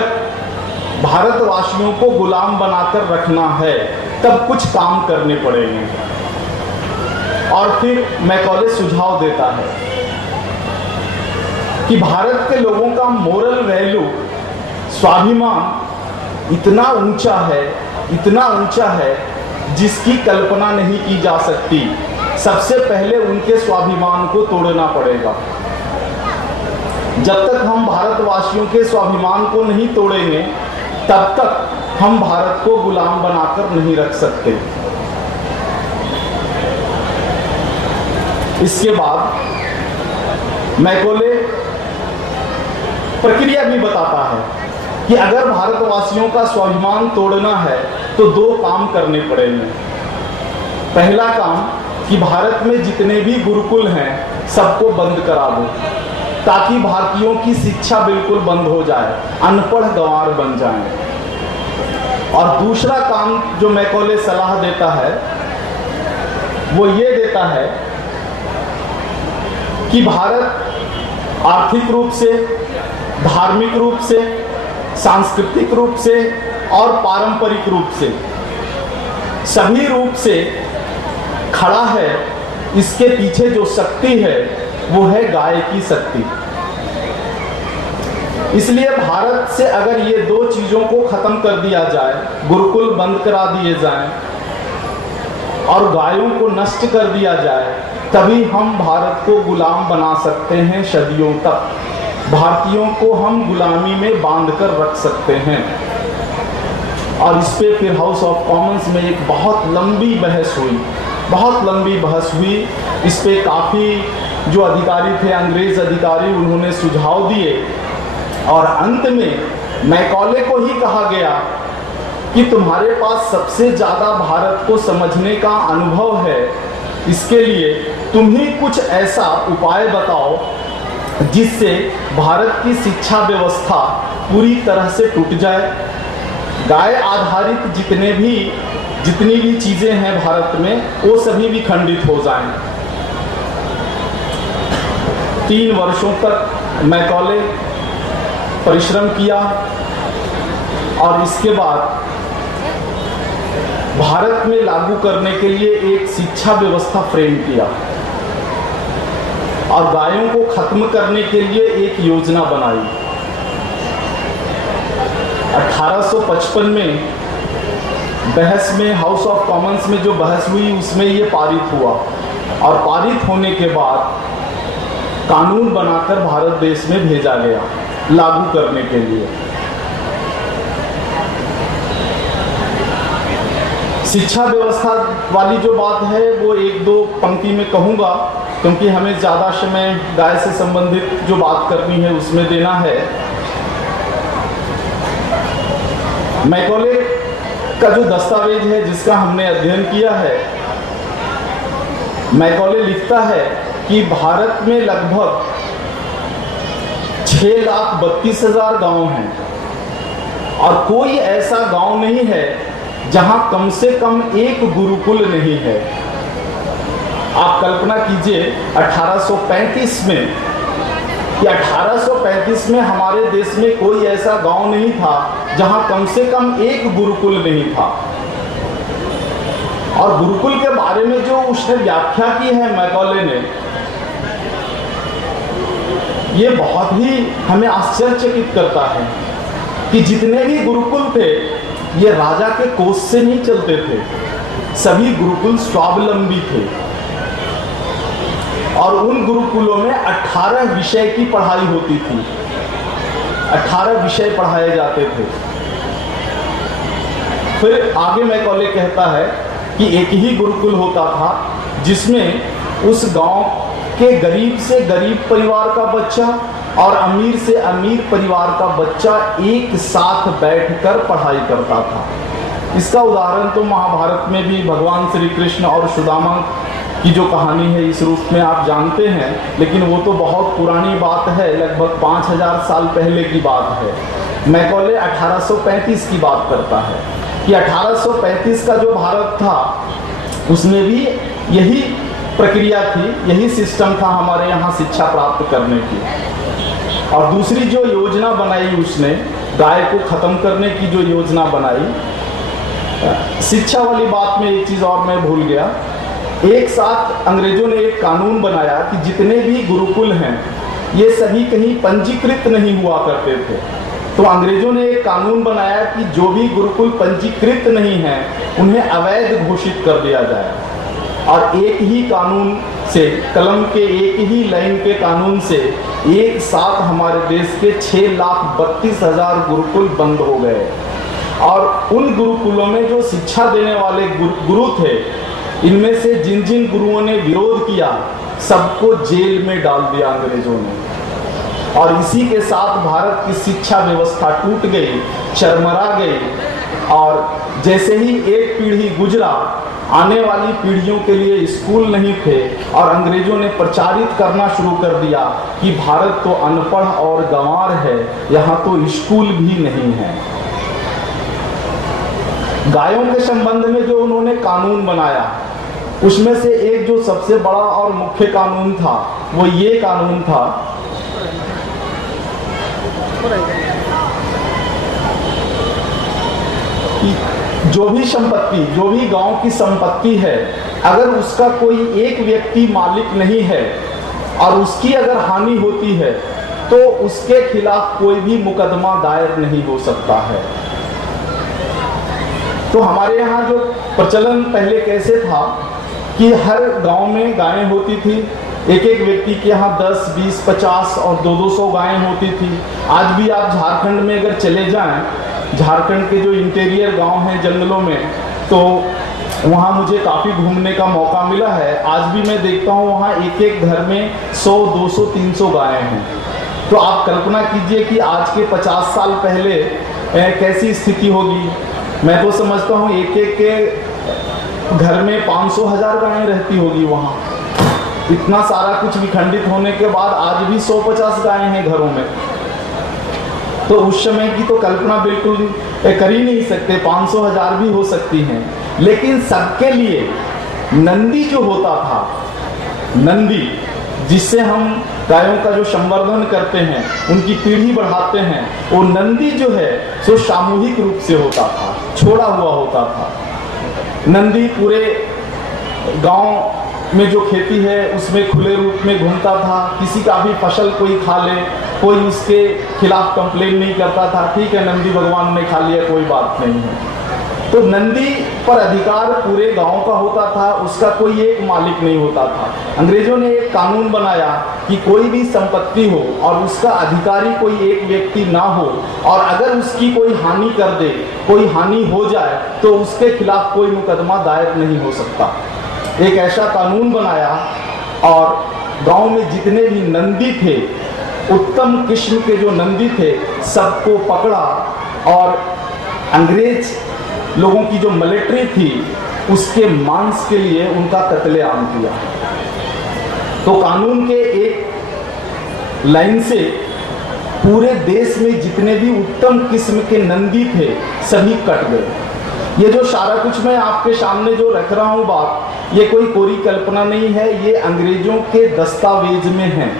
भारतवासियों को गुलाम बनाकर रखना है तब कुछ काम करने पड़ेंगे। और फिर मैकॉले सुझाव देता है कि भारत के लोगों का मोरल वैल्यू, स्वाभिमान इतना ऊंचा है जिसकी कल्पना नहीं की जा सकती। सबसे पहले उनके स्वाभिमान को तोड़ना पड़ेगा। जब तक हम भारतवासियों के स्वाभिमान को नहीं तोड़ेंगे तब तक हम भारत को गुलाम बनाकर नहीं रख सकते। इसके बाद मैकॉले प्रक्रिया भी बताता है कि अगर भारतवासियों का स्वाभिमान तोड़ना है तो 2 काम करने पड़ेंगे। पहला काम कि भारत में जितने भी गुरुकुल हैं सबको बंद करा दो ताकि भारतीयों की शिक्षा बिल्कुल बंद हो जाए, अनपढ़ गंवार बन जाएं। और दूसरा काम जो मैकॉले सलाह देता है वो ये देता है कि भारत आर्थिक रूप से, धार्मिक रूप से, सांस्कृतिक रूप से और पारंपरिक रूप से सभी रूप से खड़ा है। इसके पीछे जो शक्ति है वो है गाय की शक्ति। इसलिए भारत से अगर ये 2 चीजों को खत्म कर दिया जाए, गुरुकुल बंद करा दिए जाएं और गायों को नष्ट कर दिया जाए, तभी हम भारत को गुलाम बना सकते हैं। सदियों तक भारतीयों को हम गुलामी में बांध कर रख सकते हैं। और इस पे फिर हाउस ऑफ कॉमन्स में एक बहुत लंबी बहस हुई। इस पे काफ़ी जो अधिकारी थे, अंग्रेज अधिकारी, उन्होंने सुझाव दिए और अंत में मैकॉले को ही कहा गया कि तुम्हारे पास सबसे ज़्यादा भारत को समझने का अनुभव है, इसके लिए तुम ही कुछ ऐसा उपाय बताओ जिससे भारत की शिक्षा व्यवस्था पूरी तरह से टूट जाए, गाय आधारित जितनी भी चीजें हैं भारत में वो सभी भी खंडित हो जाएं। 3 वर्षों तक मैकॉले परिश्रम किया और इसके बाद भारत में लागू करने के लिए एक शिक्षा व्यवस्था फ्रेम किया और गायों को खत्म करने के लिए एक योजना बनाई। 1855 में बहस में, हाउस ऑफ कॉमन्स में जो बहस हुई उसमें ये पारित हुआ और पारित होने के बाद कानून बनाकर भारत देश में भेजा गया लागू करने के लिए। शिक्षा व्यवस्था वाली जो बात है वो 1-2 पंक्ति में कहूँगा क्योंकि हमें ज़्यादा समय गाय से संबंधित जो बात करनी है उसमें देना है। मैकॉले का जो दस्तावेज है जिसका हमने अध्ययन किया है, मैकॉले लिखता है कि भारत में लगभग 6,32,000 गांव हैं और कोई ऐसा गांव नहीं है जहां कम से कम एक गुरुकुल नहीं है। आप कल्पना कीजिए 1835 में कि 1835 में हमारे देश में कोई ऐसा गांव नहीं था जहां कम से कम एक गुरुकुल नहीं था। और गुरुकुल के बारे में जो उसने व्याख्या की है मैकॉले ने, ये बहुत ही हमें आश्चर्यचकित करता है कि जितने भी गुरुकुल थे ये राजा के कोष से नहीं चलते थे, सभी गुरुकुल स्वावलंबी थे। और उन गुरुकुलों में 18 विषय की पढ़ाई होती थी, 18 विषय पढ़ाए जाते थे। फिर आगे मैकॉले कहता है कि एक ही गुरुकुल होता था जिसमें उस गांव के गरीब से गरीब परिवार का बच्चा और अमीर से अमीर परिवार का बच्चा एक साथ बैठकर पढ़ाई करता था। इसका उदाहरण तो महाभारत में भी भगवान श्री कृष्ण और सुदामा की जो कहानी है इस रूप में आप जानते हैं, लेकिन वो तो बहुत पुरानी बात है, लगभग 5000 साल पहले की बात है। मैकॉले 1835 की बात करता है कि 1835 का जो भारत था उसमें भी यही प्रक्रिया थी, यही सिस्टम था हमारे यहाँ शिक्षा प्राप्त करने की। और दूसरी जो योजना बनाई उसने, गाय को खत्म करने की जो योजना बनाई, शिक्षा वाली बात में एक चीज और मैं भूल गया। एक साथ अंग्रेजों ने एक कानून बनाया कि जितने भी गुरुकुल हैं ये सभी कहीं पंजीकृत नहीं हुआ करते थे। तो अंग्रेजों ने एक कानून बनाया कि जो भी गुरुकुल पंजीकृत नहीं है उन्हें अवैध घोषित कर दिया जाए। और एक ही कानून से, कलम के एक ही लाइन के कानून से एक साथ हमारे देश के 6,32,000 गुरुकुल बंद हो गए। और उन गुरुकुलों में जो शिक्षा देने वाले गुरु थे, इनमें से जिन जिन गुरुओं ने विरोध किया सबको जेल में डाल दिया अंग्रेजों ने। और इसी के साथ भारत की शिक्षा व्यवस्था टूट गई, चरमरा गई। और जैसे ही एक पीढ़ी गुजरा, आने वाली पीढ़ियों के लिए स्कूल नहीं थे और अंग्रेजों ने प्रचारित करना शुरू कर दिया कि भारत तो अनपढ़ और गंवार है, यहाँ तो स्कूल भी नहीं है। गायों के संबंध में जो उन्होंने कानून बनाया उसमें से एक जो सबसे बड़ा और मुख्य कानून था वो ये कानून था कि जो भी संपत्ति, जो भी गांव की संपत्ति है, अगर उसका कोई एक व्यक्ति मालिक नहीं है और उसकी अगर हानि होती है तो उसके खिलाफ कोई भी मुकदमा दायर नहीं हो सकता है। तो हमारे यहाँ जो प्रचलन पहले कैसे था कि हर गांव में गायें होती थी, एक एक व्यक्ति के यहाँ 10, 20, 50 और 200 गायें होती थी। आज भी आप झारखंड में अगर चले जाएं, झारखंड के जो इंटीरियर गांव हैं जंगलों में, तो वहाँ मुझे काफ़ी घूमने का मौका मिला है। आज भी मैं देखता हूँ वहाँ एक एक घर में 100, 200, 300 गायें हैं। तो आप कल्पना कीजिए कि आज के 50 साल पहले कैसी स्थिति होगी। मैं तो समझता हूँ एक एक के घर में 500,000 गायें रहती होगी वहाँ। इतना सारा कुछ विखंडित होने के बाद आज भी 150 गायें हैं घरों में। तो उस समय की तो कल्पना बिल्कुल कर ही नहीं सकते, 500,000 भी हो सकती हैं। लेकिन सबके लिए नंदी जो होता था, नंदी जिससे हम गायों का जो संवर्धन करते हैं, उनकी पीढ़ी बढ़ाते हैं, वो नंदी जो है सो सामूहिक रूप से होता था, छोड़ा हुआ होता था। नंदी पूरे गांव में जो खेती है उसमें खुले रूप में घूमता था। किसी का भी फसल कोई खा ले, कोई उसके खिलाफ कंप्लेन नहीं करता था, ठीक है नंदी भगवान ने खा लिया, कोई बात नहीं है। तो नंदी पर अधिकार पूरे गांव का होता था, उसका कोई एक मालिक नहीं होता था। अंग्रेजों ने एक कानून बनाया कि कोई भी संपत्ति हो और उसका अधिकारी कोई एक व्यक्ति ना हो, और अगर उसकी कोई हानि कर दे, कोई हानि हो जाए, तो उसके खिलाफ कोई मुकदमा दायर नहीं हो सकता। एक ऐसा कानून बनाया और गांव में जितने भी नंदी थे, उत्तम किस्म के जो नंदी थे, सबको पकड़ा और अंग्रेज लोगों की जो मिलिट्री थी उसके मांस के लिए उनका कत्लेआम किया। तो कानून के एक लाइन से पूरे देश में जितने भी उत्तम किस्म के नंदी थे सभी कट गए। ये जो सारा कुछ मैं आपके सामने जो रख रहा हूँ बात, ये कोई कोरी कल्पना नहीं है, ये अंग्रेजों के दस्तावेज में है।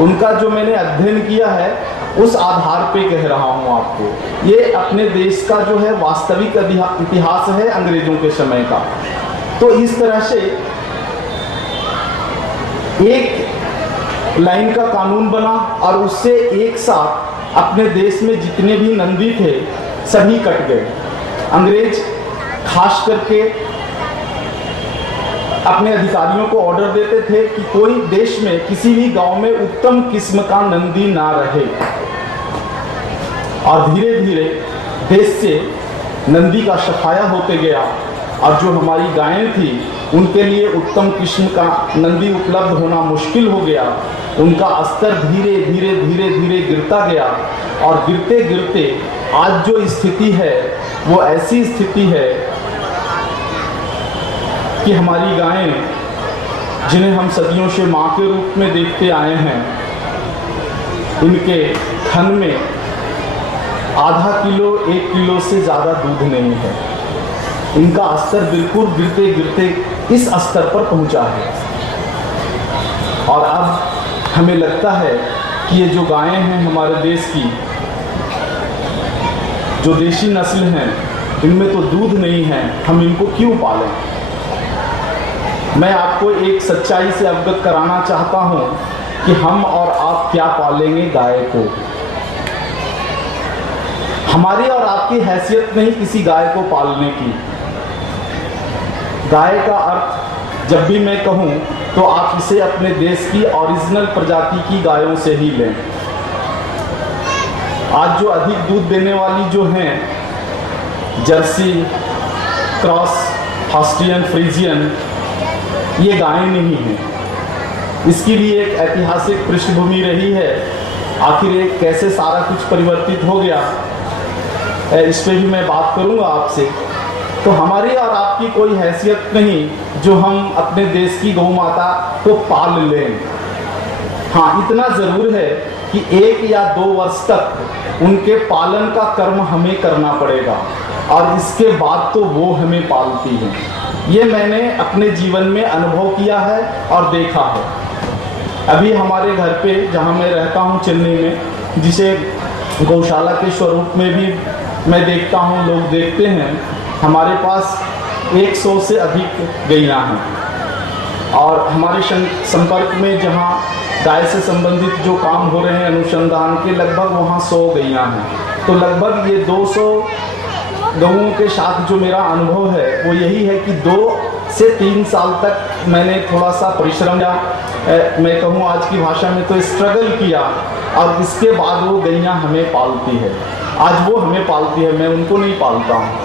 उनका जो मैंने अध्ययन किया है उस आधार पे कह रहा हूँ आपको। ये अपने देश का जो है वास्तविक इतिहास है अंग्रेजों के समय का। तो इस तरह से एक लाइन का कानून बना और उससे एक साथ अपने देश में जितने भी नंदी थे सभी कट गए। अंग्रेज खास करके अपने अधिकारियों को ऑर्डर देते थे कि कोई देश में किसी भी गांव में उत्तम किस्म का नंदी ना रहे, और धीरे धीरे देश से नंदी का सफाया होते गया और जो हमारी गायें थी उनके लिए उत्तम किस्म का नंदी उपलब्ध होना मुश्किल हो गया। उनका स्तर धीरे धीरे धीरे धीरे गिरता गया और गिरते गिरते आज जो स्थिति है वो ऐसी स्थिति है कि हमारी गायें, जिन्हें हम सदियों से माँ के रूप में देखते आए हैं, इनके थन में आधा किलो 1 किलो से ज़्यादा दूध नहीं है। इनका स्तर बिल्कुल गिरते गिरते इस स्तर पर पहुंचा है। और अब हमें लगता है कि ये जो गायें हैं हमारे देश की, जो देशी नस्ल हैं, इनमें तो दूध नहीं है, हम इनको क्यों पालें। मैं आपको एक सच्चाई से अवगत कराना चाहता हूं कि हम और आप क्या पालेंगे गाय को। हमारी और आपकी हैसियत नहीं किसी गाय को पालने की। गाय का अर्थ जब भी मैं कहूं तो आप इसे अपने देश की ओरिजिनल प्रजाति की गायों से ही लें। आज जो अधिक दूध देने वाली जो हैं, जर्सी, क्रॉस, हॉस्टियन, फ्रीजियन, ये गायें नहीं हैं। इसके लिए एक ऐतिहासिक पृष्ठभूमि रही है। आखिर ये कैसे सारा कुछ परिवर्तित हो गया, इस पे भी मैं बात करूंगा आपसे। तो हमारी और आपकी कोई हैसियत नहीं जो हम अपने देश की गौ माता को पाल लें। हाँ, इतना ज़रूर है कि 1 या 2 वर्ष तक उनके पालन का कर्म हमें करना पड़ेगा और इसके बाद तो वो हमें पालती हैं। ये मैंने अपने जीवन में अनुभव किया है और देखा है। अभी हमारे घर पे जहाँ मैं रहता हूँ चेन्नई में, जिसे गौशाला के स्वरूप में भी मैं देखता हूँ, लोग देखते हैं, हमारे पास 100 से अधिक गैया हैं। और हमारे संपर्क में जहाँ गाय से संबंधित जो काम हो रहे हैं अनुसंधान के, लगभग वहाँ 100 गैया हैं। तो लगभग ये 200 गऊओं के साथ जो मेरा अनुभव है वो यही है कि 2 से 3 साल तक मैंने थोड़ा सा परिश्रम या मैं कहूँ आज की भाषा में तो स्ट्रगल किया, और इसके बाद वो गैया हमें पालती है। आज वो हमें पालती है, मैं उनको नहीं पालता हूँ।